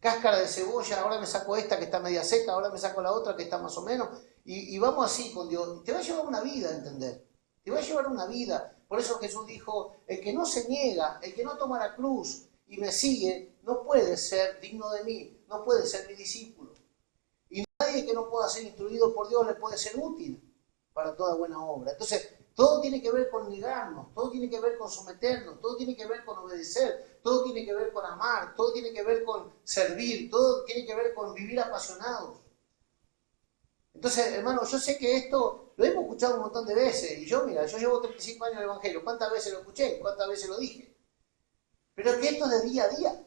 cáscara de cebolla, ahora me saco esta que está media seca, ahora me saco la otra que está más o menos, y vamos así con Dios. Te va a llevar una vida a entender, te va a llevar una vida. Por eso Jesús dijo, el que no se niega, el que no toma la cruz y me sigue, no puede ser digno de mí, no puede ser mi discípulo. Y nadie que no pueda ser instruido por Dios le puede ser útil para toda buena obra. Entonces, todo tiene que ver con negarnos, todo tiene que ver con someternos, todo tiene que ver con obedecer, todo tiene que ver con amar, todo tiene que ver con servir, todo tiene que ver con vivir apasionados. Entonces, hermano, yo sé que esto lo hemos escuchado un montón de veces, y yo, mira, yo llevo 35 años en el Evangelio, ¿cuántas veces lo escuché? ¿Cuántas veces lo dije? Pero es que esto es de día a día.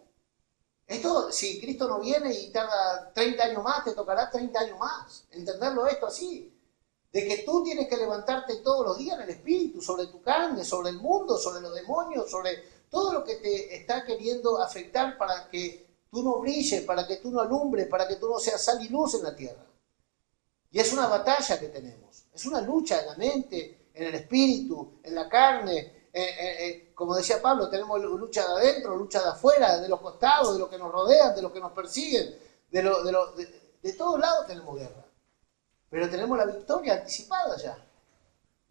Esto, si Cristo no viene y tarda 30 años más, te tocará 30 años más. Entenderlo esto así. De que tú tienes que levantarte todos los días en el espíritu, sobre tu carne, sobre el mundo, sobre los demonios, sobre todo lo que te está queriendo afectar para que tú no brilles, para que tú no alumbres, para que tú no seas sal y luz en la tierra. Y es una batalla que tenemos, es una lucha en la mente, en el espíritu, en la carne. Como decía Pablo, tenemos lucha de adentro, lucha de afuera, de los costados, de los que nos rodean, de los que nos persiguen, de todos lados tenemos guerra. Pero tenemos la victoria anticipada ya.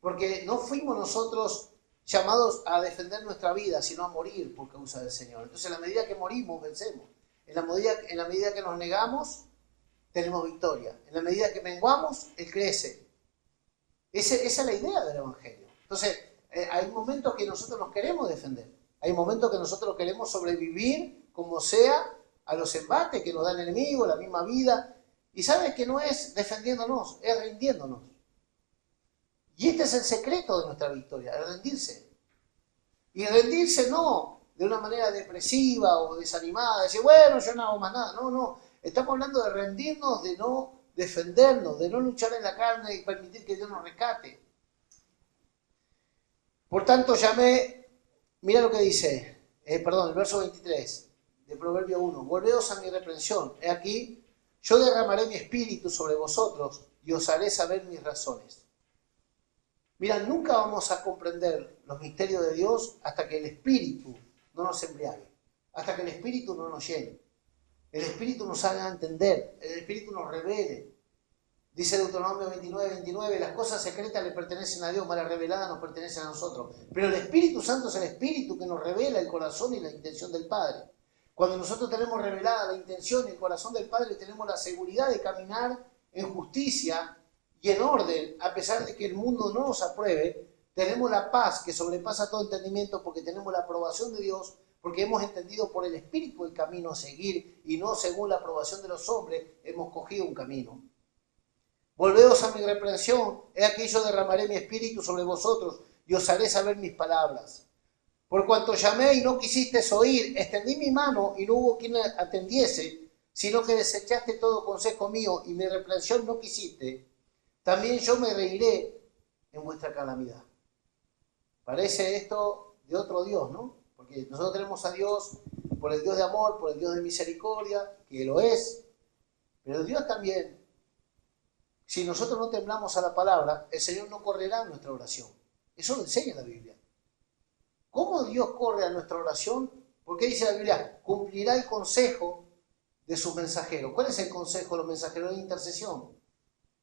Porque no fuimos nosotros llamados a defender nuestra vida, sino a morir por causa del Señor. Entonces, en la medida que morimos, vencemos. En la medida que nos negamos, tenemos victoria. En la medida que menguamos, Él crece. Esa es la idea del Evangelio. Entonces, hay momentos que nosotros nos queremos defender. Hay momentos que nosotros queremos sobrevivir, como sea, a los embates que nos da el enemigo, la misma vida. Y sabes que no es defendiéndonos, es rindiéndonos. Y este es el secreto de nuestra victoria, el rendirse. Y rendirse no de una manera depresiva o desanimada, decir, bueno, yo no hago más nada. No, no. Estamos hablando de rendirnos, de no defendernos, de no luchar en la carne y permitir que Dios nos rescate. Por tanto, mira lo que dice, el verso 23 de Proverbio 1. Volveos a mi reprensión. He aquí, yo derramaré mi espíritu sobre vosotros y os haré saber mis razones. Mira, nunca vamos a comprender los misterios de Dios hasta que el espíritu no nos embriague, hasta que el espíritu no nos llene. El espíritu nos haga entender, el espíritu nos revele. Dice Deuteronomio 29, las cosas secretas le pertenecen a Dios, mas las reveladas nos pertenecen a nosotros. Pero el Espíritu Santo es el espíritu que nos revela el corazón y la intención del Padre. Cuando nosotros tenemos revelada la intención y el corazón del Padre, tenemos la seguridad de caminar en justicia y en orden, a pesar de que el mundo no nos apruebe. Tenemos la paz que sobrepasa todo entendimiento porque tenemos la aprobación de Dios, porque hemos entendido por el Espíritu el camino a seguir y no según la aprobación de los hombres hemos cogido un camino. Volveos a mi reprensión, he aquí yo derramaré mi espíritu sobre vosotros y os haré saber mis palabras. Por cuanto llamé y no quisisteis oír, extendí mi mano y no hubo quien atendiese, sino que desechaste todo consejo mío y mi reprensión no quisiste, también yo me reiré en vuestra calamidad. Parece esto de otro Dios, ¿no? Porque nosotros tenemos a Dios por el Dios de amor, por el Dios de misericordia, que lo es, pero Dios también, si nosotros no temblamos a la palabra, el Señor no correrá en nuestra oración. Eso lo enseña la Biblia. ¿Cómo Dios corre a nuestra oración? Porque dice la Biblia, cumplirá el consejo de sus mensajeros. ¿Cuál es el consejo de los mensajeros? Es intercesión.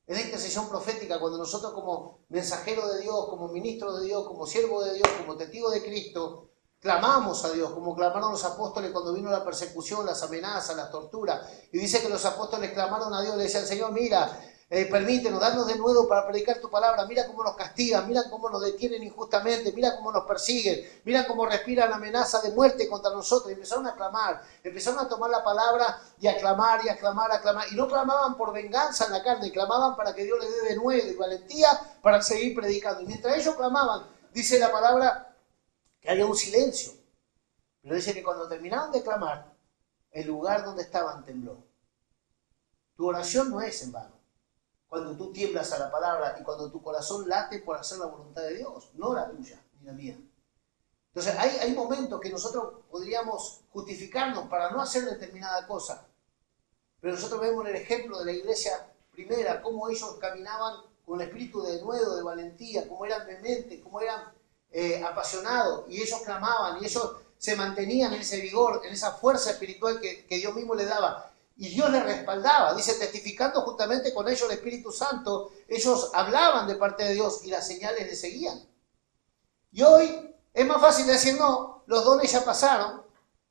Es la intercesión profética cuando nosotros como mensajeros de Dios, como ministros de Dios, como siervos de Dios, como testigos de Cristo, clamamos a Dios, como clamaron los apóstoles cuando vino la persecución, las amenazas, las torturas. Y dice que los apóstoles clamaron a Dios, le decían, Señor, mira, permítenos, danos de nuevo para predicar tu palabra. Mira cómo nos castigan, mira cómo nos detienen injustamente, mira cómo nos persiguen, mira cómo respiran amenaza de muerte contra nosotros. Y empezaron a clamar, empezaron a tomar la palabra y a clamar y a clamar, a clamar. Y no clamaban por venganza en la carne, clamaban para que Dios les dé de nuevo y valentía para seguir predicando. Y mientras ellos clamaban, dice la palabra que había un silencio. Pero dice que cuando terminaron de clamar, el lugar donde estaban tembló. Tu oración no es en vano. Cuando tú tiemblas a la palabra y cuando tu corazón late por hacer la voluntad de Dios, no la tuya ni la mía. Entonces hay momentos que nosotros podríamos justificarnos para no hacer determinada cosa, pero nosotros vemos el ejemplo de la iglesia primera, cómo ellos caminaban con el espíritu de nuevo, de valentía, cómo eran vehementes, cómo eran apasionados, y ellos clamaban, y ellos se mantenían en ese vigor, en esa fuerza espiritual que Dios mismo les daba. Y Dios les respaldaba, dice, testificando juntamente con ellos el Espíritu Santo, ellos hablaban de parte de Dios y las señales les seguían. Y hoy es más fácil decir, no, los dones ya pasaron,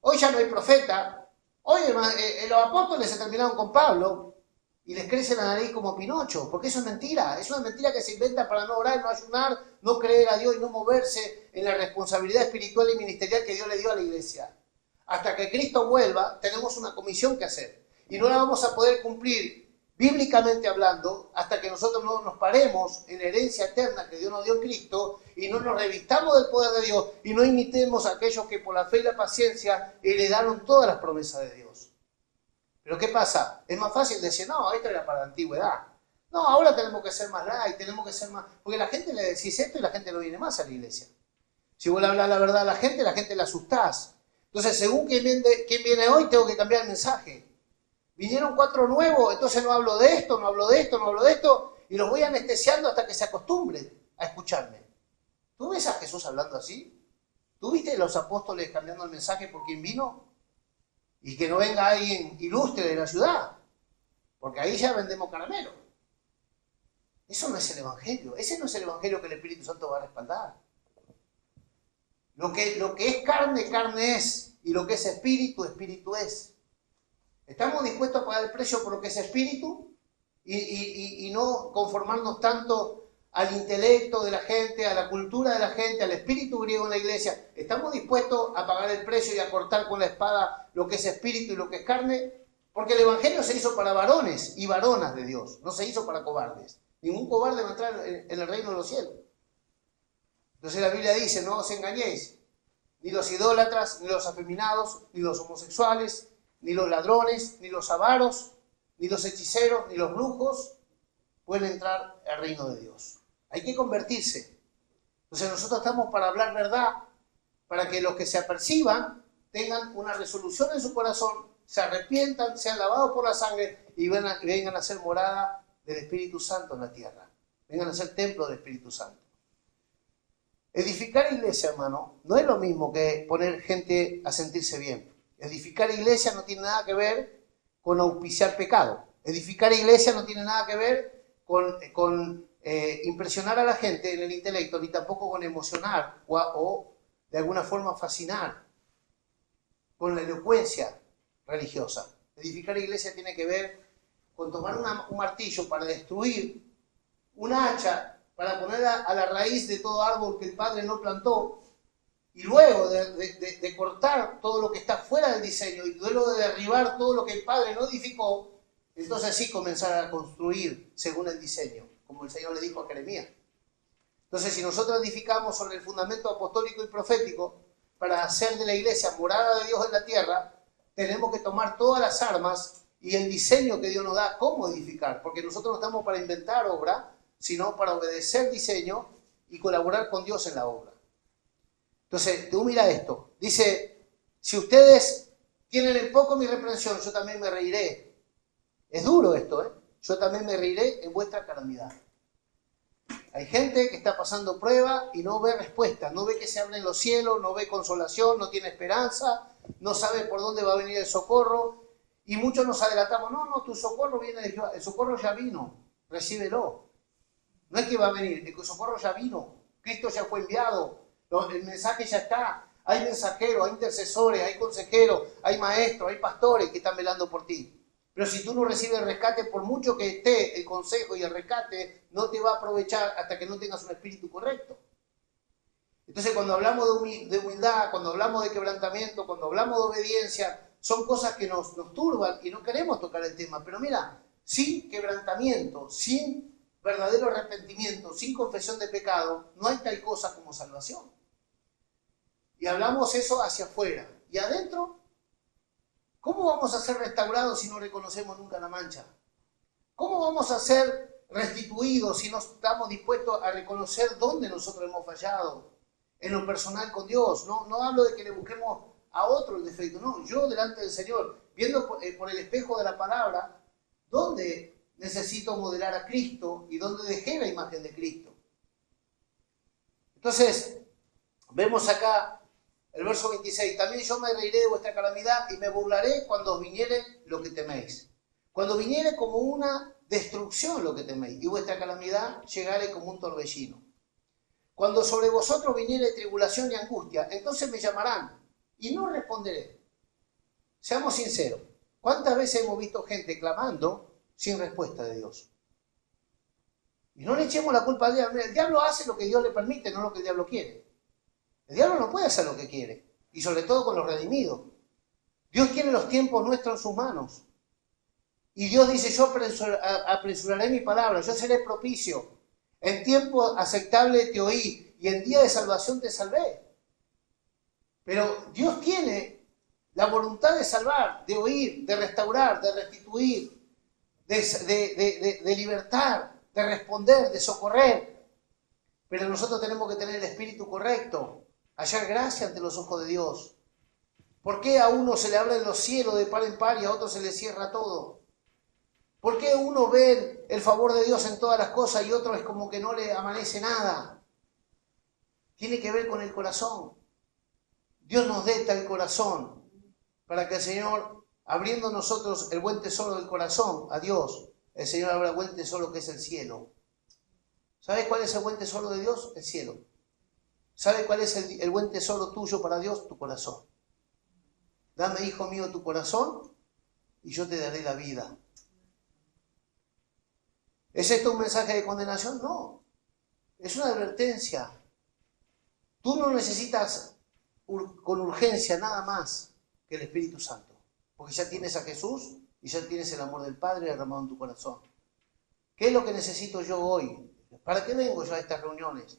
hoy ya no hay profeta, hoy los apóstoles se terminaron con Pablo y les crece la nariz como Pinocho, porque eso es una mentira que se inventa para no orar, no ayunar, no creer a Dios y no moverse en la responsabilidad espiritual y ministerial que Dios le dio a la iglesia. Hasta que Cristo vuelva, tenemos una comisión que hacer. Y no la vamos a poder cumplir bíblicamente hablando hasta que nosotros no nos paremos en la herencia eterna que Dios nos dio en Cristo y no nos revistamos del poder de Dios y no imitemos a aquellos que por la fe y la paciencia heredaron todas las promesas de Dios. Pero ¿qué pasa? Es más fácil decir, no, esto era para la antigüedad. No, ahora tenemos que ser más light, tenemos que ser más... Porque la gente le decís esto y la gente no viene más a la iglesia. Si vos le hablas la verdad a la gente le asustás. Entonces, según quién viene hoy, tengo que cambiar el mensaje. Vinieron 4 nuevos, entonces no hablo de esto, no hablo de esto, no hablo de esto, y los voy anestesiando hasta que se acostumbren a escucharme. ¿Tú ves a Jesús hablando así? ¿Tú viste a los apóstoles cambiando el mensaje por quién vino? Y que no venga alguien ilustre de la ciudad, porque ahí ya vendemos caramelo. Eso no es el Evangelio, ese no es el Evangelio que el Espíritu Santo va a respaldar. Lo que es carne, carne es, y lo que es espíritu, espíritu es. ¿Estamos dispuestos a pagar el precio por lo que es espíritu y no conformarnos tanto al intelecto de la gente, a la cultura de la gente, al espíritu griego en la iglesia? ¿Estamos dispuestos a pagar el precio y a cortar con la espada lo que es espíritu y lo que es carne? Porque el Evangelio se hizo para varones y varonas de Dios, no se hizo para cobardes. Ningún cobarde va a entrar en el reino de los cielos. Entonces la Biblia dice, no os engañéis, ni los idólatras, ni los afeminados, ni los homosexuales, ni los ladrones, ni los avaros, ni los hechiceros, ni los brujos pueden entrar al reino de Dios. Hay que convertirse. Entonces nosotros estamos para hablar verdad, para que los que se aperciban tengan una resolución en su corazón, se arrepientan, sean lavados por la sangre y vengan a ser morada del Espíritu Santo en la tierra. Vengan a ser templo del Espíritu Santo. Edificar iglesia, hermano, no es lo mismo que poner gente a sentirse bien. Edificar iglesia no tiene nada que ver con auspiciar pecado. Edificar iglesia no tiene nada que ver con impresionar a la gente en el intelecto, ni tampoco con emocionar o de alguna forma fascinar con la elocuencia religiosa. Edificar iglesia tiene que ver con tomar un martillo para destruir, un hacha para poner a la raíz de todo árbol que el Padre no plantó, y luego de cortar todo lo que está fuera del diseño, y luego de derribar todo lo que el Padre no edificó, entonces sí comenzar a construir según el diseño, como el Señor le dijo a Jeremías. Entonces, si nosotros edificamos sobre el fundamento apostólico y profético, para hacer de la iglesia morada de Dios en la tierra, tenemos que tomar todas las armas y el diseño que Dios nos da, cómo edificar, porque nosotros no estamos para inventar obra, sino para obedecer diseño y colaborar con Dios en la obra. Entonces, tú mira esto, dice, si ustedes tienen en poco mi reprensión, yo también me reiré. Es duro esto, ¿eh? Yo también me reiré en vuestra calamidad. Hay gente que está pasando prueba y no ve respuesta, no ve que se abren los cielos, no ve consolación, no tiene esperanza, no sabe por dónde va a venir el socorro, y muchos nos adelantamos, no, tu socorro viene de Jehová, el socorro ya vino, recíbelo. No es que va a venir, el socorro ya vino, Cristo ya fue enviado, el mensaje ya está, hay mensajeros, hay intercesores, hay consejeros, hay maestros, hay pastores que están velando por ti. Pero si tú no recibes el rescate, por mucho que esté el consejo y el rescate, no te va a aprovechar hasta que no tengas un espíritu correcto. Entonces, cuando hablamos de humildad, cuando hablamos de quebrantamiento, cuando hablamos de obediencia, son cosas que nos turban y no queremos tocar el tema. Pero mira, sin quebrantamiento, sin verdadero arrepentimiento, sin confesión de pecado, no hay tal cosa como salvación. Y hablamos eso hacia afuera. ¿Y adentro? ¿Cómo vamos a ser restaurados si no reconocemos nunca la mancha? ¿Cómo vamos a ser restituidos si no estamos dispuestos a reconocer dónde nosotros hemos fallado? En lo personal con Dios. No hablo de que le busquemos a otro el defecto. No, yo delante del Señor, viendo por el espejo de la palabra, ¿dónde necesito modelar a Cristo y dónde dejé la imagen de Cristo? Entonces, vemos acá El verso 26, también yo me reiré de vuestra calamidad y me burlaré cuando os viniere lo que teméis. Cuando viniere como una destrucción lo que teméis, y vuestra calamidad llegare como un torbellino. Cuando sobre vosotros viniere tribulación y angustia, entonces me llamarán y no responderé. Seamos sinceros, ¿cuántas veces hemos visto gente clamando sin respuesta de Dios? Y no le echemos la culpa al diablo. El diablo hace lo que Dios le permite, no lo que el diablo quiere. El diablo no puede hacer lo que quiere, y sobre todo con los redimidos. Dios tiene los tiempos nuestros en sus manos. Y Dios dice, yo apresuraré mi palabra, yo seré propicio. En tiempo aceptable te oí, y en día de salvación te salvé. Pero Dios tiene la voluntad de salvar, de oír, de restaurar, de restituir, de libertar, de responder, de socorrer. Pero nosotros tenemos que tener el espíritu correcto, hallar gracia ante los ojos de Dios. ¿Por qué a uno se le abren los cielos de par en par y a otro se le cierra todo? ¿Por qué uno ve el favor de Dios en todas las cosas y otro es como que no le amanece nada? Tiene que ver con el corazón. Dios nos dé el corazón para que el Señor, abriendo nosotros el buen tesoro del corazón a Dios, el Señor abra el buen tesoro que es el cielo. ¿Sabes cuál es el buen tesoro de Dios? El cielo. ¿Sabes cuál es el buen tesoro tuyo para Dios? Tu corazón. Dame, hijo mío, tu corazón y yo te daré la vida. ¿Es esto un mensaje de condenación? No. Es una advertencia. Tú no necesitas con urgencia nada más que el Espíritu Santo. Porque ya tienes a Jesús y ya tienes el amor del Padre derramado en tu corazón. ¿Qué es lo que necesito yo hoy? ¿Para qué vengo yo a estas reuniones?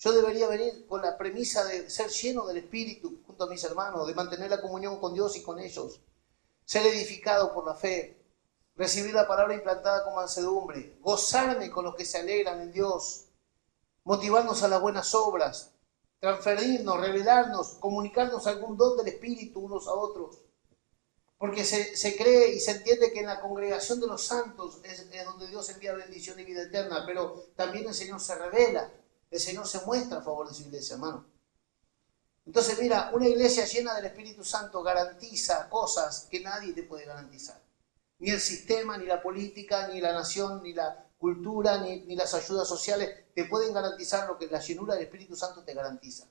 Yo debería venir con la premisa de ser lleno del Espíritu junto a mis hermanos, de mantener la comunión con Dios y con ellos, ser edificado por la fe, recibir la palabra implantada con mansedumbre, gozarme con los que se alegran en Dios, motivarnos a las buenas obras, transferirnos, revelarnos, comunicarnos algún don del Espíritu unos a otros. Porque se cree y se entiende que en la congregación de los santos es donde Dios envía bendición y vida eterna, pero también el Señor se revela, el Señor se muestra a favor de su iglesia, hermano. Entonces, mira, una iglesia llena del Espíritu Santo garantiza cosas que nadie te puede garantizar. Ni el sistema, ni la política, ni la nación, ni la cultura, ni las ayudas sociales te pueden garantizar lo que la llenura del Espíritu Santo te garantiza.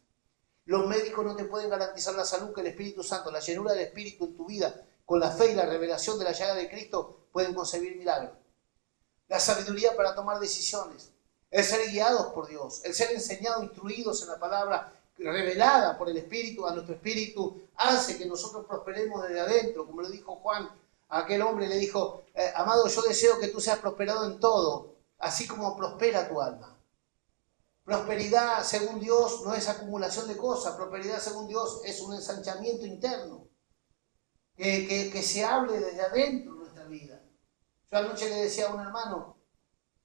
Los médicos no te pueden garantizar la salud que el Espíritu Santo, la llenura del Espíritu en tu vida, con la fe y la revelación de la llaga de Cristo, pueden concebir milagros. La sabiduría para tomar decisiones, el ser guiados por Dios, el ser enseñados, instruidos en la palabra revelada por el Espíritu a nuestro espíritu, hace que nosotros prosperemos desde adentro, como lo dijo Juan. A aquel hombre le dijo, amado, yo deseo que tú seas prosperado en todo, así como prospera tu alma. Prosperidad según Dios no es acumulación de cosas, prosperidad según Dios es un ensanchamiento interno, que se hable desde adentro de nuestra vida. Yo anoche le decía a un hermano,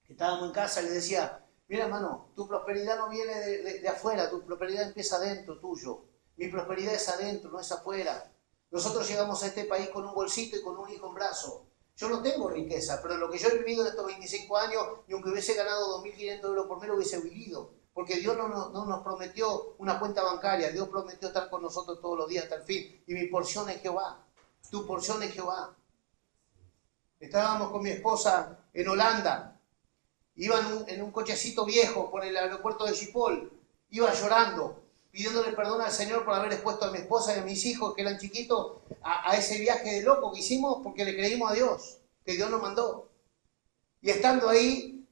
que estábamos en casa, le decía, mira hermano, tu prosperidad no viene de afuera, tu prosperidad empieza adentro tuyo. Mi prosperidad es adentro, no es afuera. Nosotros llegamos a este país con un bolsito y con un hijo en brazo. Yo no tengo riqueza, pero lo que yo he vivido en estos 25 años, ni aunque hubiese ganado 2.500 euros por mes, lo hubiese vivido. Porque Dios no nos prometió una cuenta bancaria, Dios prometió estar con nosotros todos los días hasta el fin. Y mi porción es Jehová, tu porción es Jehová. Estábamos con mi esposa en Holanda, iban en un cochecito viejo por el aeropuerto de Schiphol, iba llorando, pidiéndole perdón al Señor por haber expuesto a mi esposa y a mis hijos, que eran chiquitos, a ese viaje de loco que hicimos porque le creímos a Dios, que Dios nos mandó. Y estando ahí,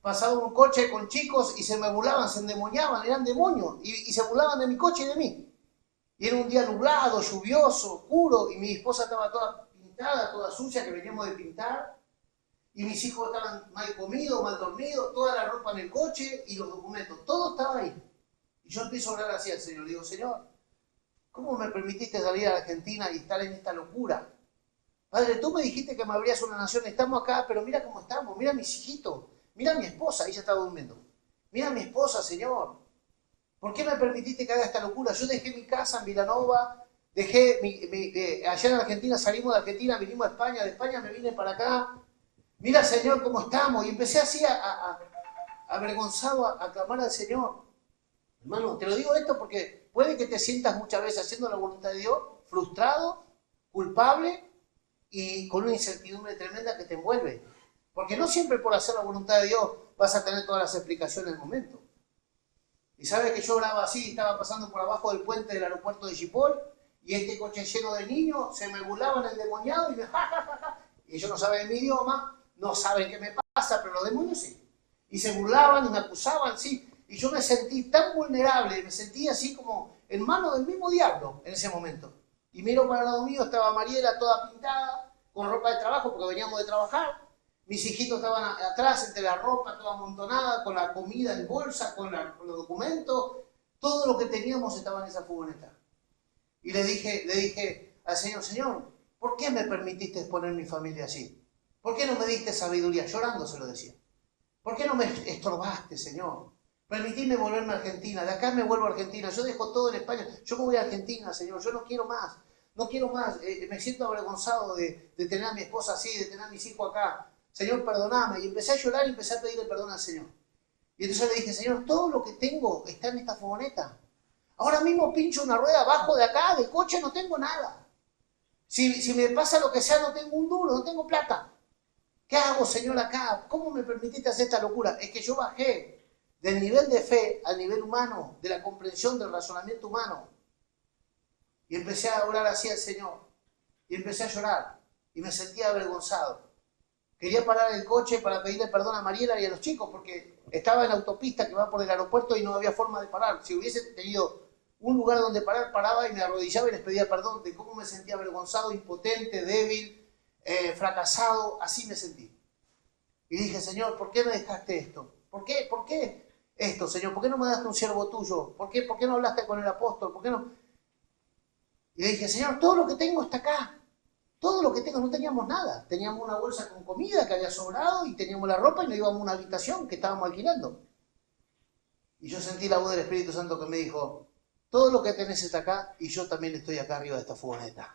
pasaba un coche con chicos y se me burlaban, se endemoniaban, eran demonios, y se burlaban de mi coche y de mí. Y era un día nublado, lluvioso, oscuro, y mi esposa estaba toda pintada, toda sucia, que veníamos de pintar, y mis hijos estaban mal comidos, mal dormidos, toda la ropa en el coche y los documentos, todo estaba ahí. Y yo empiezo a orar así al Señor. Le digo, Señor, ¿cómo me permitiste salir a la Argentina y estar en esta locura? Padre, tú me dijiste que me abrías una nación, estamos acá, pero mira cómo estamos, mira a mis hijitos, mira a mi esposa, ella estaba durmiendo. Mira a mi esposa, Señor. ¿Por qué me permitiste que haga esta locura? Yo dejé mi casa en Vilanova, allá en Argentina, salimos de Argentina, vinimos a España, de España me vine para acá. Mira, Señor, cómo estamos. Y empecé así avergonzado a clamar al Señor. Hermano, te lo digo esto porque puede que te sientas muchas veces haciendo la voluntad de Dios, frustrado, culpable y con una incertidumbre tremenda que te envuelve. Porque no siempre por hacer la voluntad de Dios vas a tener todas las explicaciones en el momento. Y sabes que yo oraba así, estaba pasando por abajo del puente del aeropuerto de Schiphol y este coche lleno de niños se me burlaban endemoniados y me y ellos no saben mi idioma, no saben qué me pasa, pero los demonios sí. Y se burlaban y me acusaban, sí. Y yo me sentí tan vulnerable, me sentí así como en manos del mismo diablo en ese momento. Y miro para el lado mío, estaba Mariela toda pintada, con ropa de trabajo, porque veníamos de trabajar. Mis hijitos estaban atrás, entre la ropa toda amontonada, con la comida en bolsa, con los documentos. Todo lo que teníamos estaba en esa furgoneta. Y le dije al Señor, Señor, ¿por qué me permitiste exponer mi familia así? ¿Por qué no me diste sabiduría? Llorando se lo decía. ¿Por qué no me estorbaste, Señor? Permitidme volverme a Argentina. De acá me vuelvo a Argentina. Yo dejo todo en España. Yo me voy a Argentina, Señor. Yo no quiero más. No quiero más. Me siento avergonzado de tener a mi esposa así, de tener a mis hijos acá. Señor, perdoname. Y empecé a llorar y empecé a pedirle perdón al Señor. Y entonces le dije, Señor, todo lo que tengo está en esta furgoneta. Ahora mismo pincho una rueda abajo de acá, del coche, no tengo nada. Si me pasa lo que sea, no tengo un duro, no tengo plata. ¿Qué hago, Señor, acá? ¿Cómo me permitiste hacer esta locura? Es que yo bajé del nivel de fe al nivel humano, de la comprensión del razonamiento humano. Y empecé a orar así al Señor. Y empecé a llorar. Y me sentía avergonzado. Quería parar el coche para pedirle perdón a Mariela y a los chicos, porque estaba en la autopista que va por el aeropuerto y no había forma de parar. Si hubiese tenido un lugar donde parar, paraba y me arrodillaba y les pedía perdón de cómo me sentía avergonzado, impotente, débil, fracasado. Así me sentí. Y dije, Señor, ¿por qué me dejaste esto? ¿Por qué esto, Señor? ¿Por qué no me daste un siervo tuyo? ¿Por qué no hablaste con el apóstol? ¿Por qué no? Y le dije, Señor, todo lo que tengo está acá. Todo lo que tengo, no teníamos nada. Teníamos una bolsa con comida que había sobrado y teníamos la ropa y nos íbamos a una habitación que estábamos alquilando. Y yo sentí la voz del Espíritu Santo que me dijo, todo lo que tenés está acá y yo también estoy acá arriba de esta furgoneta.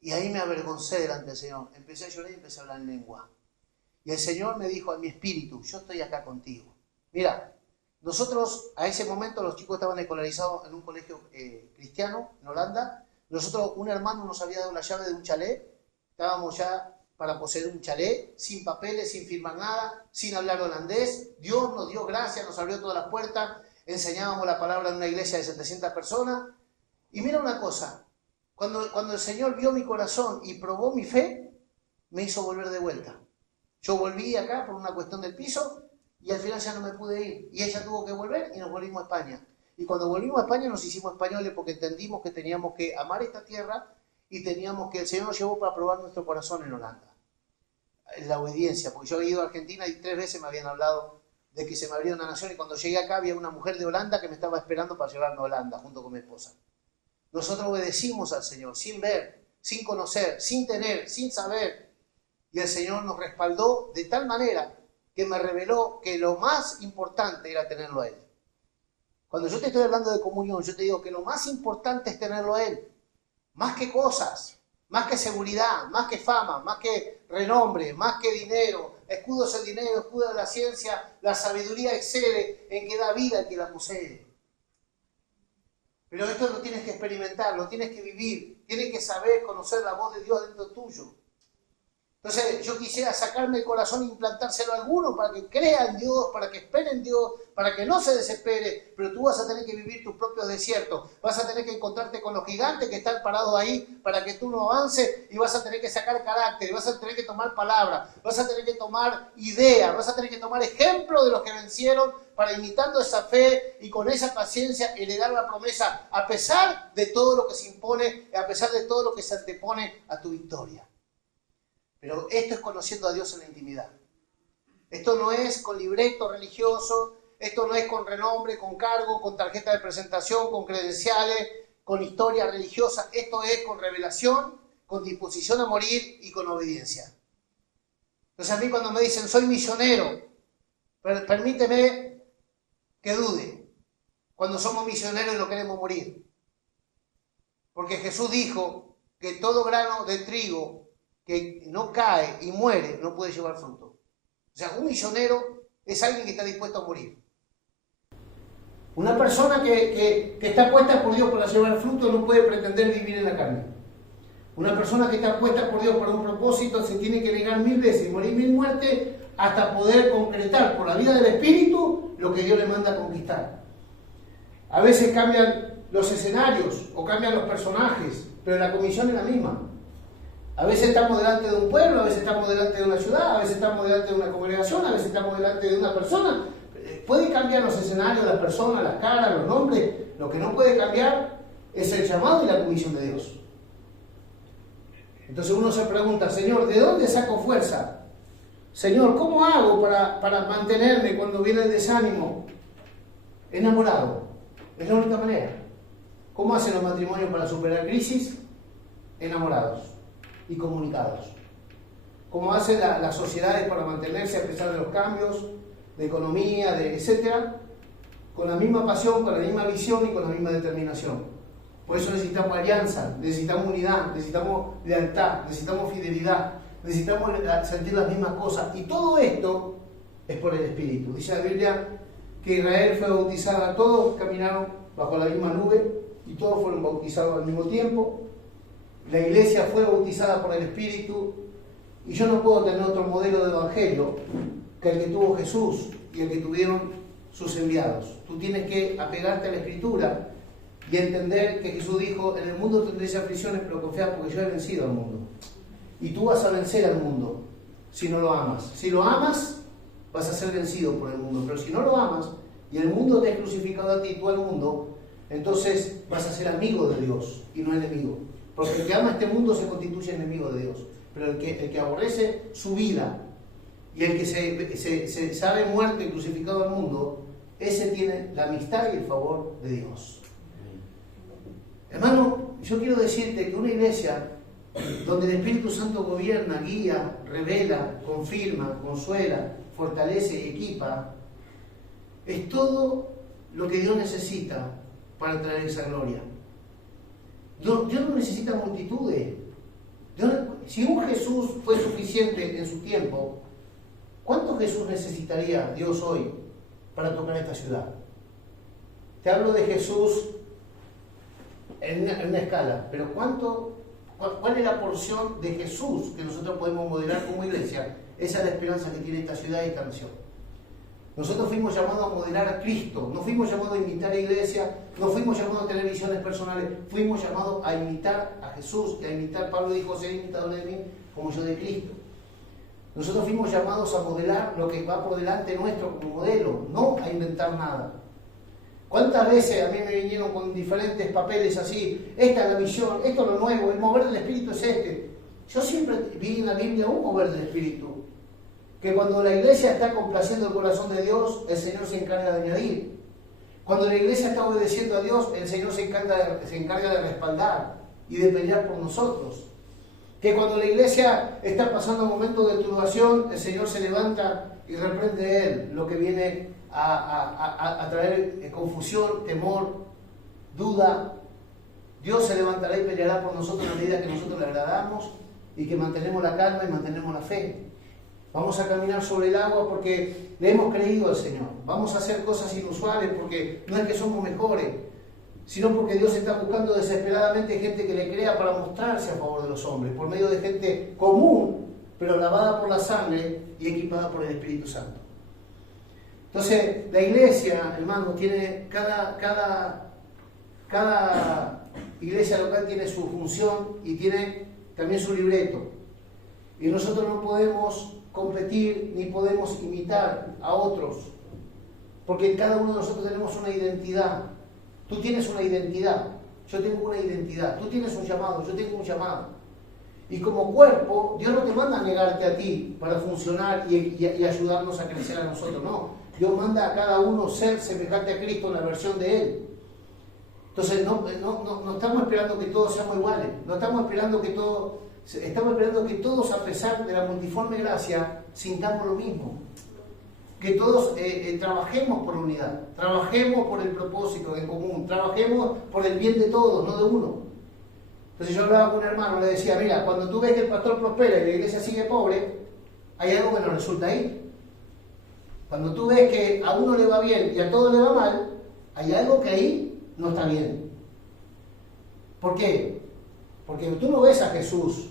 Y ahí me avergoncé delante del Señor. Empecé a llorar y empecé a hablar en lengua. Y el Señor me dijo a mi espíritu, yo estoy acá contigo. Mira, nosotros a ese momento los chicos estaban escolarizados en un colegio cristiano en Holanda. Nosotros, un hermano nos había dado la llave de un chalet. Estábamos ya para poseer un chalet, sin papeles, sin firmar nada, sin hablar holandés. Dios nos dio gracia, nos abrió todas las puertas. Enseñábamos la palabra en una iglesia de 700 personas. Y mira una cosa, cuando el Señor vio mi corazón y probó mi fe, me hizo volver de vuelta. Yo volví acá por una cuestión del piso y al final ya no me pude ir. Y ella tuvo que volver y nos volvimos a España. Y cuando volvimos a España nos hicimos españoles porque entendimos que teníamos que amar esta tierra y teníamos que, el Señor nos llevó para probar nuestro corazón en Holanda. La obediencia, porque yo había ido a Argentina y 3 veces me habían hablado de que se me abría una nación y cuando llegué acá había una mujer de Holanda que me estaba esperando para llevarme a Holanda junto con mi esposa. Nosotros obedecimos al Señor sin ver, sin conocer, sin tener, sin saber. Y el Señor nos respaldó de tal manera que me reveló que lo más importante era tenerlo a Él. Cuando yo te estoy hablando de comunión, yo te digo que lo más importante es tenerlo a Él. Más que cosas, más que seguridad, más que fama, más que renombre, más que dinero. Escudo es el dinero, escudo de la ciencia. La sabiduría excede en que da vida al que la posee. Pero esto lo tienes que experimentar, lo tienes que vivir. Tienes que saber, conocer la voz de Dios dentro tuyo. Entonces yo quisiera sacarme el corazón e implantárselo a alguno para que crea en Dios, para que espere en Dios, para que no se desespere, pero tú vas a tener que vivir tus propios desiertos, vas a tener que encontrarte con los gigantes que están parados ahí para que tú no avances y vas a tener que sacar carácter, vas a tener que tomar palabras, vas a tener que tomar ideas, vas a tener que tomar ejemplo de los que vencieron para imitando esa fe y con esa paciencia heredar la promesa a pesar de todo lo que se impone, a pesar de todo lo que se antepone a tu victoria. Pero esto es conociendo a Dios en la intimidad. Esto no es con libreto religioso, esto no es con renombre, con cargo, con tarjeta de presentación, con credenciales, con historia religiosa. Esto es con revelación, con disposición a morir y con obediencia. Entonces a mí cuando me dicen soy misionero, permíteme que dude cuando somos misioneros y no queremos morir. Porque Jesús dijo que todo grano de trigo que no cae y muere, no puede llevar fruto. O sea, un misionero es alguien que está dispuesto a morir. Una persona que está puesta por Dios para llevar fruto no puede pretender vivir en la carne. Una persona que está puesta por Dios para un propósito se tiene que negar 1000 veces y morir 1000 muertes hasta poder concretar por la vida del Espíritu lo que Dios le manda a conquistar. A veces cambian los escenarios o cambian los personajes, pero la comisión es la misma. A veces estamos delante de un pueblo, a veces estamos delante de una ciudad, a veces estamos delante de una congregación, a veces estamos delante de una persona. Puede cambiar los escenarios, las personas, las caras, los nombres. Lo que no puede cambiar es el llamado y la comisión de Dios. Entonces uno se pregunta, Señor, ¿de dónde saco fuerza? Señor, ¿cómo hago para mantenerme cuando viene el desánimo? Enamorado. Es la única manera. ¿Cómo hacen los matrimonios para superar crisis? Enamorados y comunicados. ¿Cómo hacen las sociedades para mantenerse a pesar de los cambios de economía, etcétera? Con la misma pasión, con la misma visión y con la misma determinación. Por eso necesitamos alianza, necesitamos unidad, necesitamos lealtad, necesitamos fidelidad, necesitamos sentir las mismas cosas. Y todo esto es por el Espíritu. Dice la Biblia que Israel fue bautizada, todos caminaron bajo la misma nube y todos fueron bautizados al mismo tiempo. La iglesia fue bautizada por el Espíritu y yo no puedo tener otro modelo de evangelio que el que tuvo Jesús y el que tuvieron sus enviados. Tú tienes que apegarte a la Escritura y entender que Jesús dijo, en el mundo tendréis aflicciones, pero confiad porque yo he vencido al mundo. Y tú vas a vencer al mundo si no lo amas. Si lo amas, vas a ser vencido por el mundo. Pero si no lo amas y el mundo te ha crucificado a ti y tú al mundo, entonces vas a ser amigo de Dios y no enemigo. Porque el que ama este mundo se constituye enemigo de Dios. Pero el que aborrece su vida y el que se sabe muerto y crucificado al mundo, ese tiene la amistad y el favor de Dios. Hermano, yo quiero decirte que una iglesia donde el Espíritu Santo gobierna, guía, revela, confirma, consuela, fortalece y equipa, es todo lo que Dios necesita para traer esa gloria. Dios no necesita multitudes. Si un Jesús fue suficiente en su tiempo, ¿cuánto Jesús necesitaría Dios hoy para tocar esta ciudad? Te hablo de Jesús en una escala, pero ¿cuál es la porción de Jesús que nosotros podemos modelar como iglesia? Esa es la esperanza que tiene esta ciudad y esta nación. Nosotros fuimos llamados a modelar a Cristo, no fuimos llamados a imitar a iglesia, no fuimos llamados a tener visiones personales, fuimos llamados a imitar a Jesús y a imitar. Pablo dijo, ser imitador de mí como yo de Cristo. Nosotros fuimos llamados a modelar lo que va por delante nuestro como modelo, no a inventar nada. ¿Cuántas veces a mí me vinieron con diferentes papeles así? Esta es la visión, esto es lo nuevo, el mover del Espíritu es este. Yo siempre vi en la Biblia un mover del Espíritu, que cuando la iglesia está complaciendo el corazón de Dios, el Señor se encarga de añadir. Cuando la iglesia está obedeciendo a Dios, el Señor se encarga de respaldar y de pelear por nosotros. Que cuando la iglesia está pasando momentos de turbación, el Señor se levanta y reprende de él lo que viene a traer confusión, temor, duda. Dios se levantará y peleará por nosotros a medida que nosotros le agradamos y que mantenemos la calma y mantenemos la fe. Vamos a caminar sobre el agua porque le hemos creído al Señor. Vamos a hacer cosas inusuales porque no es que somos mejores, sino porque Dios está buscando desesperadamente gente que le crea para mostrarse a favor de los hombres, por medio de gente común, pero lavada por la sangre y equipada por el Espíritu Santo. Entonces, la iglesia, hermano, tiene cada iglesia local tiene su función y tiene también su libreto. Y nosotros no podemos competir ni podemos imitar a otros, porque cada uno de nosotros tenemos una identidad. Tú tienes una identidad, yo tengo una identidad, tú tienes un llamado, yo tengo un llamado. Y como cuerpo, Dios no te manda a negarte a ti para funcionar y ayudarnos a crecer a nosotros, no. Dios manda a cada uno ser semejante a Cristo en la versión de Él. Entonces no estamos esperando que todos seamos iguales, no estamos esperando que todos, a pesar de la multiforme gracia, sintamos lo mismo. Que todos trabajemos por la unidad, trabajemos por el propósito en común, trabajemos por el bien de todos, no de uno. Entonces yo hablaba con un hermano, le decía, mira, cuando tú ves que el pastor prospera y la iglesia sigue pobre, hay algo que nos resulta ahí. Cuando tú ves que a uno le va bien y a todos le va mal, hay algo que ahí no está bien. ¿Por qué? Porque tú no ves a Jesús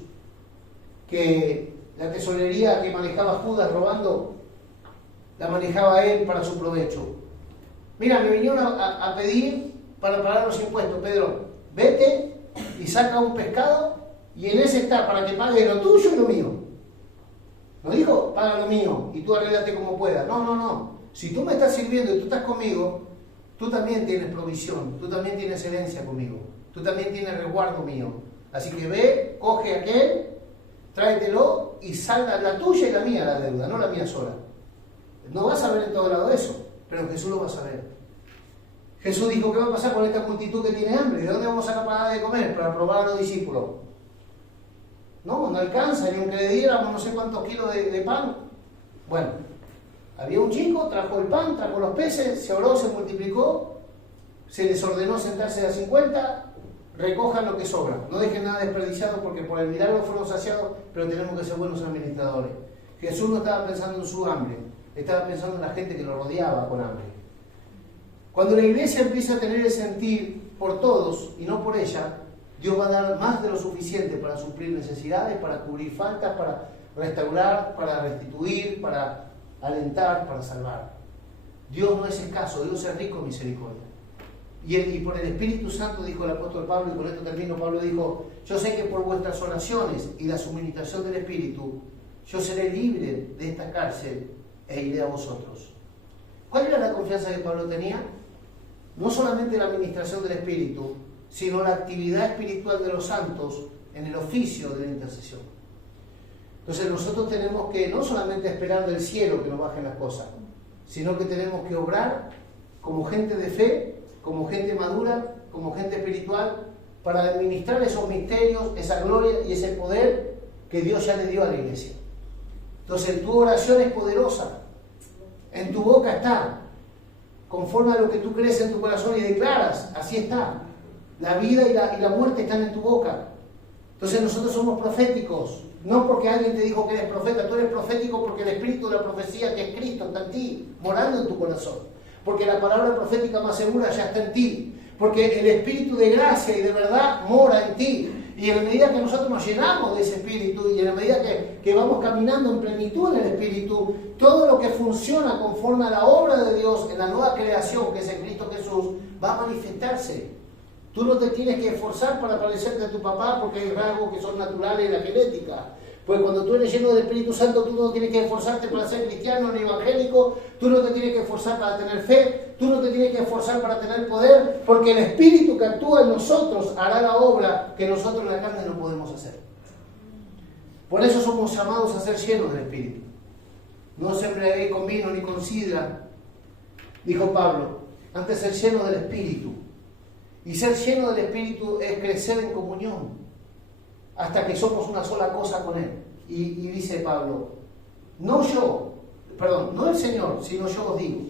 que la tesorería que manejaba Judas robando, la manejaba él para su provecho. Mira, me vinieron a pedir para pagar los impuestos. Pedro, vete y saca un pescado y en ese está para que pague lo tuyo y lo mío. No dijo, paga lo mío y tú arréglate como puedas. No, no, no. Si tú me estás sirviendo y tú estás conmigo, tú también tienes provisión, tú también tienes herencia conmigo, tú también tienes resguardo mío. Así que ve, coge aquel, tráetelo y salda la tuya y la mía la deuda, no la mía sola. No vas a ver en todo lado eso, pero Jesús lo va a saber. Jesús dijo, ¿qué va a pasar con esta multitud que tiene hambre? ¿De dónde vamos a sacar para de comer? Para probar a los discípulos. No alcanza, ni aunque le diéramos no sé cuántos kilos de pan. Bueno, había un chico, trajo el pan, trajo los peces, se oró, se multiplicó, se les ordenó sentarse a 50, recojan lo que sobra, no dejen nada desperdiciado porque por el milagro fueron saciados, pero tenemos que ser buenos administradores. Jesús no estaba pensando en su hambre, estaba pensando en la gente que lo rodeaba con hambre. Cuando la iglesia empieza a tener el sentir por todos y no por ella, Dios va a dar más de lo suficiente para suplir necesidades, para cubrir faltas, para restaurar, para restituir, para alentar, para salvar. Dios no es escaso, Dios es rico en misericordia. Y por el Espíritu Santo, dijo el apóstol Pablo, y con esto termino, Pablo dijo, yo sé que por vuestras oraciones y la suministración del Espíritu, yo seré libre de esta cárcel e iré a vosotros. ¿Cuál era la confianza que Pablo tenía? No solamente la administración del Espíritu, sino la actividad espiritual de los santos en el oficio de la intercesión. Entonces nosotros tenemos que no solamente esperar del cielo que nos bajen las cosas, sino que tenemos que obrar como gente de fe, como gente madura, como gente espiritual, para administrar esos misterios, esa gloria y ese poder que Dios ya le dio a la iglesia. Entonces tu oración es poderosa, en tu boca está, conforme a lo que tú crees en tu corazón y declaras, así está. La vida y la muerte están en tu boca. Entonces nosotros somos proféticos, no porque alguien te dijo que eres profeta, tú eres profético porque el espíritu de la profecía que es Cristo está en ti, morando en tu corazón. Porque la palabra profética más segura ya está en ti. Porque el espíritu de gracia y de verdad mora en ti. Y en la medida que nosotros nos llenamos de ese espíritu y en la medida que vamos caminando en plenitud en el espíritu, todo lo que funciona conforme a la obra de Dios en la nueva creación que es en Cristo Jesús va a manifestarse. Tú no te tienes que esforzar para parecerte a tu papá porque hay rasgos que son naturales en la genética. Pues cuando tú eres lleno del Espíritu Santo, tú no tienes que esforzarte para ser cristiano ni evangélico, tú no te tienes que esforzar para tener fe, tú no te tienes que esforzar para tener poder, porque el Espíritu que actúa en nosotros hará la obra que nosotros en la carne no podemos hacer. Por eso somos llamados a ser llenos del Espíritu. No se embriaguéis con vino ni con sidra, dijo Pablo, antes ser lleno del Espíritu. Y ser lleno del Espíritu es crecer en comunión, hasta que somos una sola cosa con Él. Y dice Pablo, no el Señor, sino yo os digo.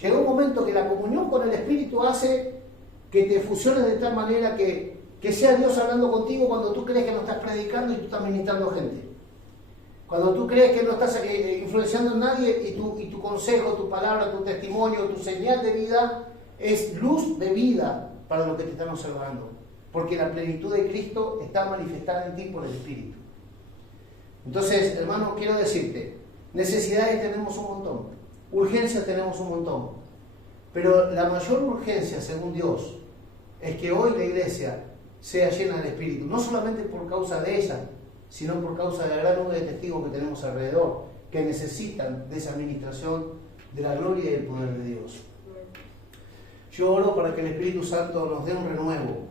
Llega un momento que la comunión con el Espíritu hace que te fusiones de tal manera que sea Dios hablando contigo cuando tú crees que no estás predicando y tú estás ministrando gente. Cuando tú crees que no estás influenciando en nadie y tu consejo, tu palabra, tu testimonio, tu señal de vida es luz de vida para los que te están observando. Porque la plenitud de Cristo está manifestada en ti por el Espíritu. Entonces, hermano, quiero decirte, necesidades tenemos un montón, urgencias tenemos un montón, pero la mayor urgencia, según Dios, es que hoy la iglesia sea llena del Espíritu, no solamente por causa de ella, sino por causa de la gran nube de testigos que tenemos alrededor, que necesitan de esa administración de la gloria y el poder de Dios. Yo oro para que el Espíritu Santo nos dé un renuevo.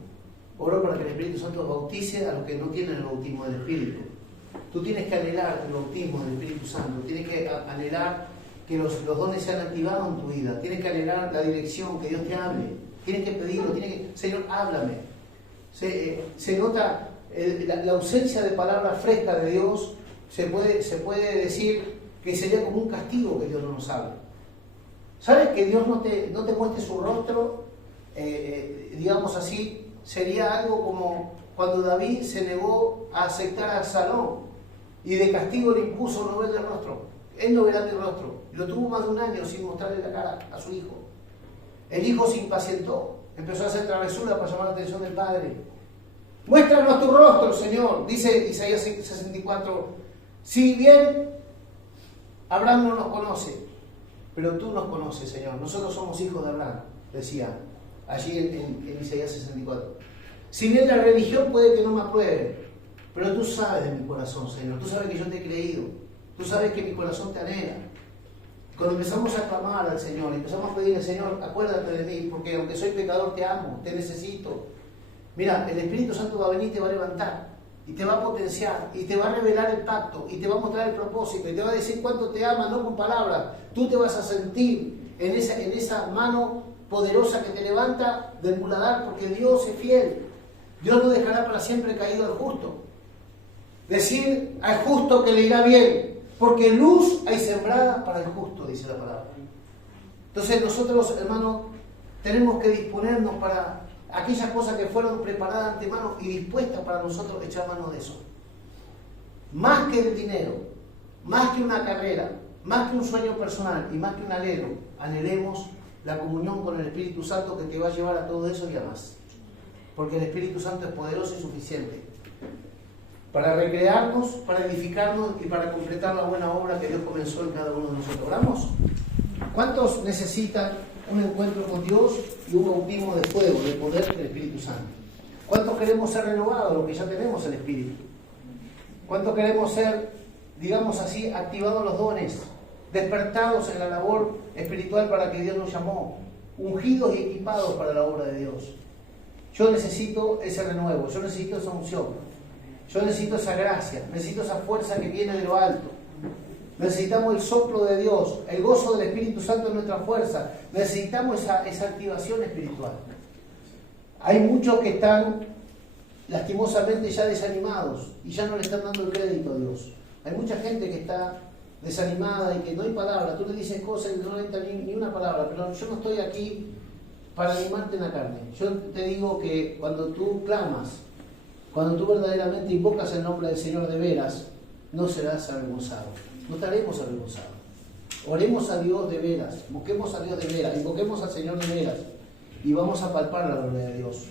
Oro para que el Espíritu Santo bautice a los que no tienen el bautismo del Espíritu. Tú tienes que anhelar el bautismo del Espíritu Santo, tienes que anhelar que los dones sean activados en tu vida, tienes que anhelar la dirección, que Dios te hable, tienes que pedirlo, Señor, háblame. Se nota la ausencia de palabras frescas de Dios, se puede decir que sería como un castigo que Dios no nos hable. ¿Sabes que Dios no te muestre su rostro, digamos así? Sería algo como cuando David se negó a aceptar a Absalón y de castigo le impuso no verle el rostro. Él no verá mi rostro. Y lo tuvo más de un año sin mostrarle la cara a su hijo. El hijo se impacientó, empezó a hacer travesura para llamar la atención del padre. Muéstranos tu rostro, Señor, dice Isaías 64. Si bien Abraham no nos conoce, pero tú nos conoces, Señor. Nosotros somos hijos de Abraham, decía allí en Isaías 64. Si bien la religión puede que no me apruebe, pero tú sabes de mi corazón, Señor. Tú sabes que yo te he creído. Tú sabes que mi corazón te anhela. Cuando empezamos a clamar al Señor, empezamos a pedirle, Señor, acuérdate de mí, porque aunque soy pecador te amo, te necesito. Mira, el Espíritu Santo va a venir y te va a levantar, y te va a potenciar, y te va a revelar el pacto, y te va a mostrar el propósito, y te va a decir cuánto te ama, no con palabras. Tú te vas a sentir en esa mano poderosa que te levanta del muladar, porque Dios es fiel. Dios no dejará para siempre caído al justo. Decir al justo que le irá bien, porque luz hay sembrada para el justo, dice la palabra. Entonces nosotros, hermanos, tenemos que disponernos para aquellas cosas que fueron preparadas de antemano y dispuestas para nosotros echar mano de eso. Más que el dinero, más que una carrera, más que un sueño personal y más que un anhelo, anhelemos la comunión con el Espíritu Santo que te va a llevar a todo eso y a más. Porque el Espíritu Santo es poderoso y suficiente para recrearnos, para edificarnos y para completar la buena obra que Dios comenzó en cada uno de nosotros. ¿Oramos? ¿Cuántos necesitan un encuentro con Dios y un bautismo de fuego, de poder del Espíritu Santo? ¿Cuántos queremos ser renovados, lo que ya tenemos el Espíritu? ¿Cuántos queremos ser, digamos así, activados los dones, despertados en la labor espiritual para que Dios nos llamó, ungidos y equipados para la obra de Dios? Yo necesito ese renuevo, yo necesito esa unción. Yo necesito esa gracia, necesito esa fuerza que viene de lo alto. Necesitamos el soplo de Dios, el gozo del Espíritu Santo en nuestra fuerza. Necesitamos esa activación espiritual. Hay muchos que están lastimosamente ya desanimados y ya no le están dando el crédito a Dios. Hay mucha gente que está desanimada y que no hay palabra. Tú le dices cosas y no le entra ni una palabra, pero yo no estoy aquí para animarte en la carne. Yo te digo que cuando tú clamas, cuando tú verdaderamente invocas el nombre del Señor de veras, no serás avergonzado. No estaremos avergonzados. Oremos a Dios de veras, busquemos a Dios de veras, invoquemos al Señor de veras y vamos a palpar la gloria de Dios.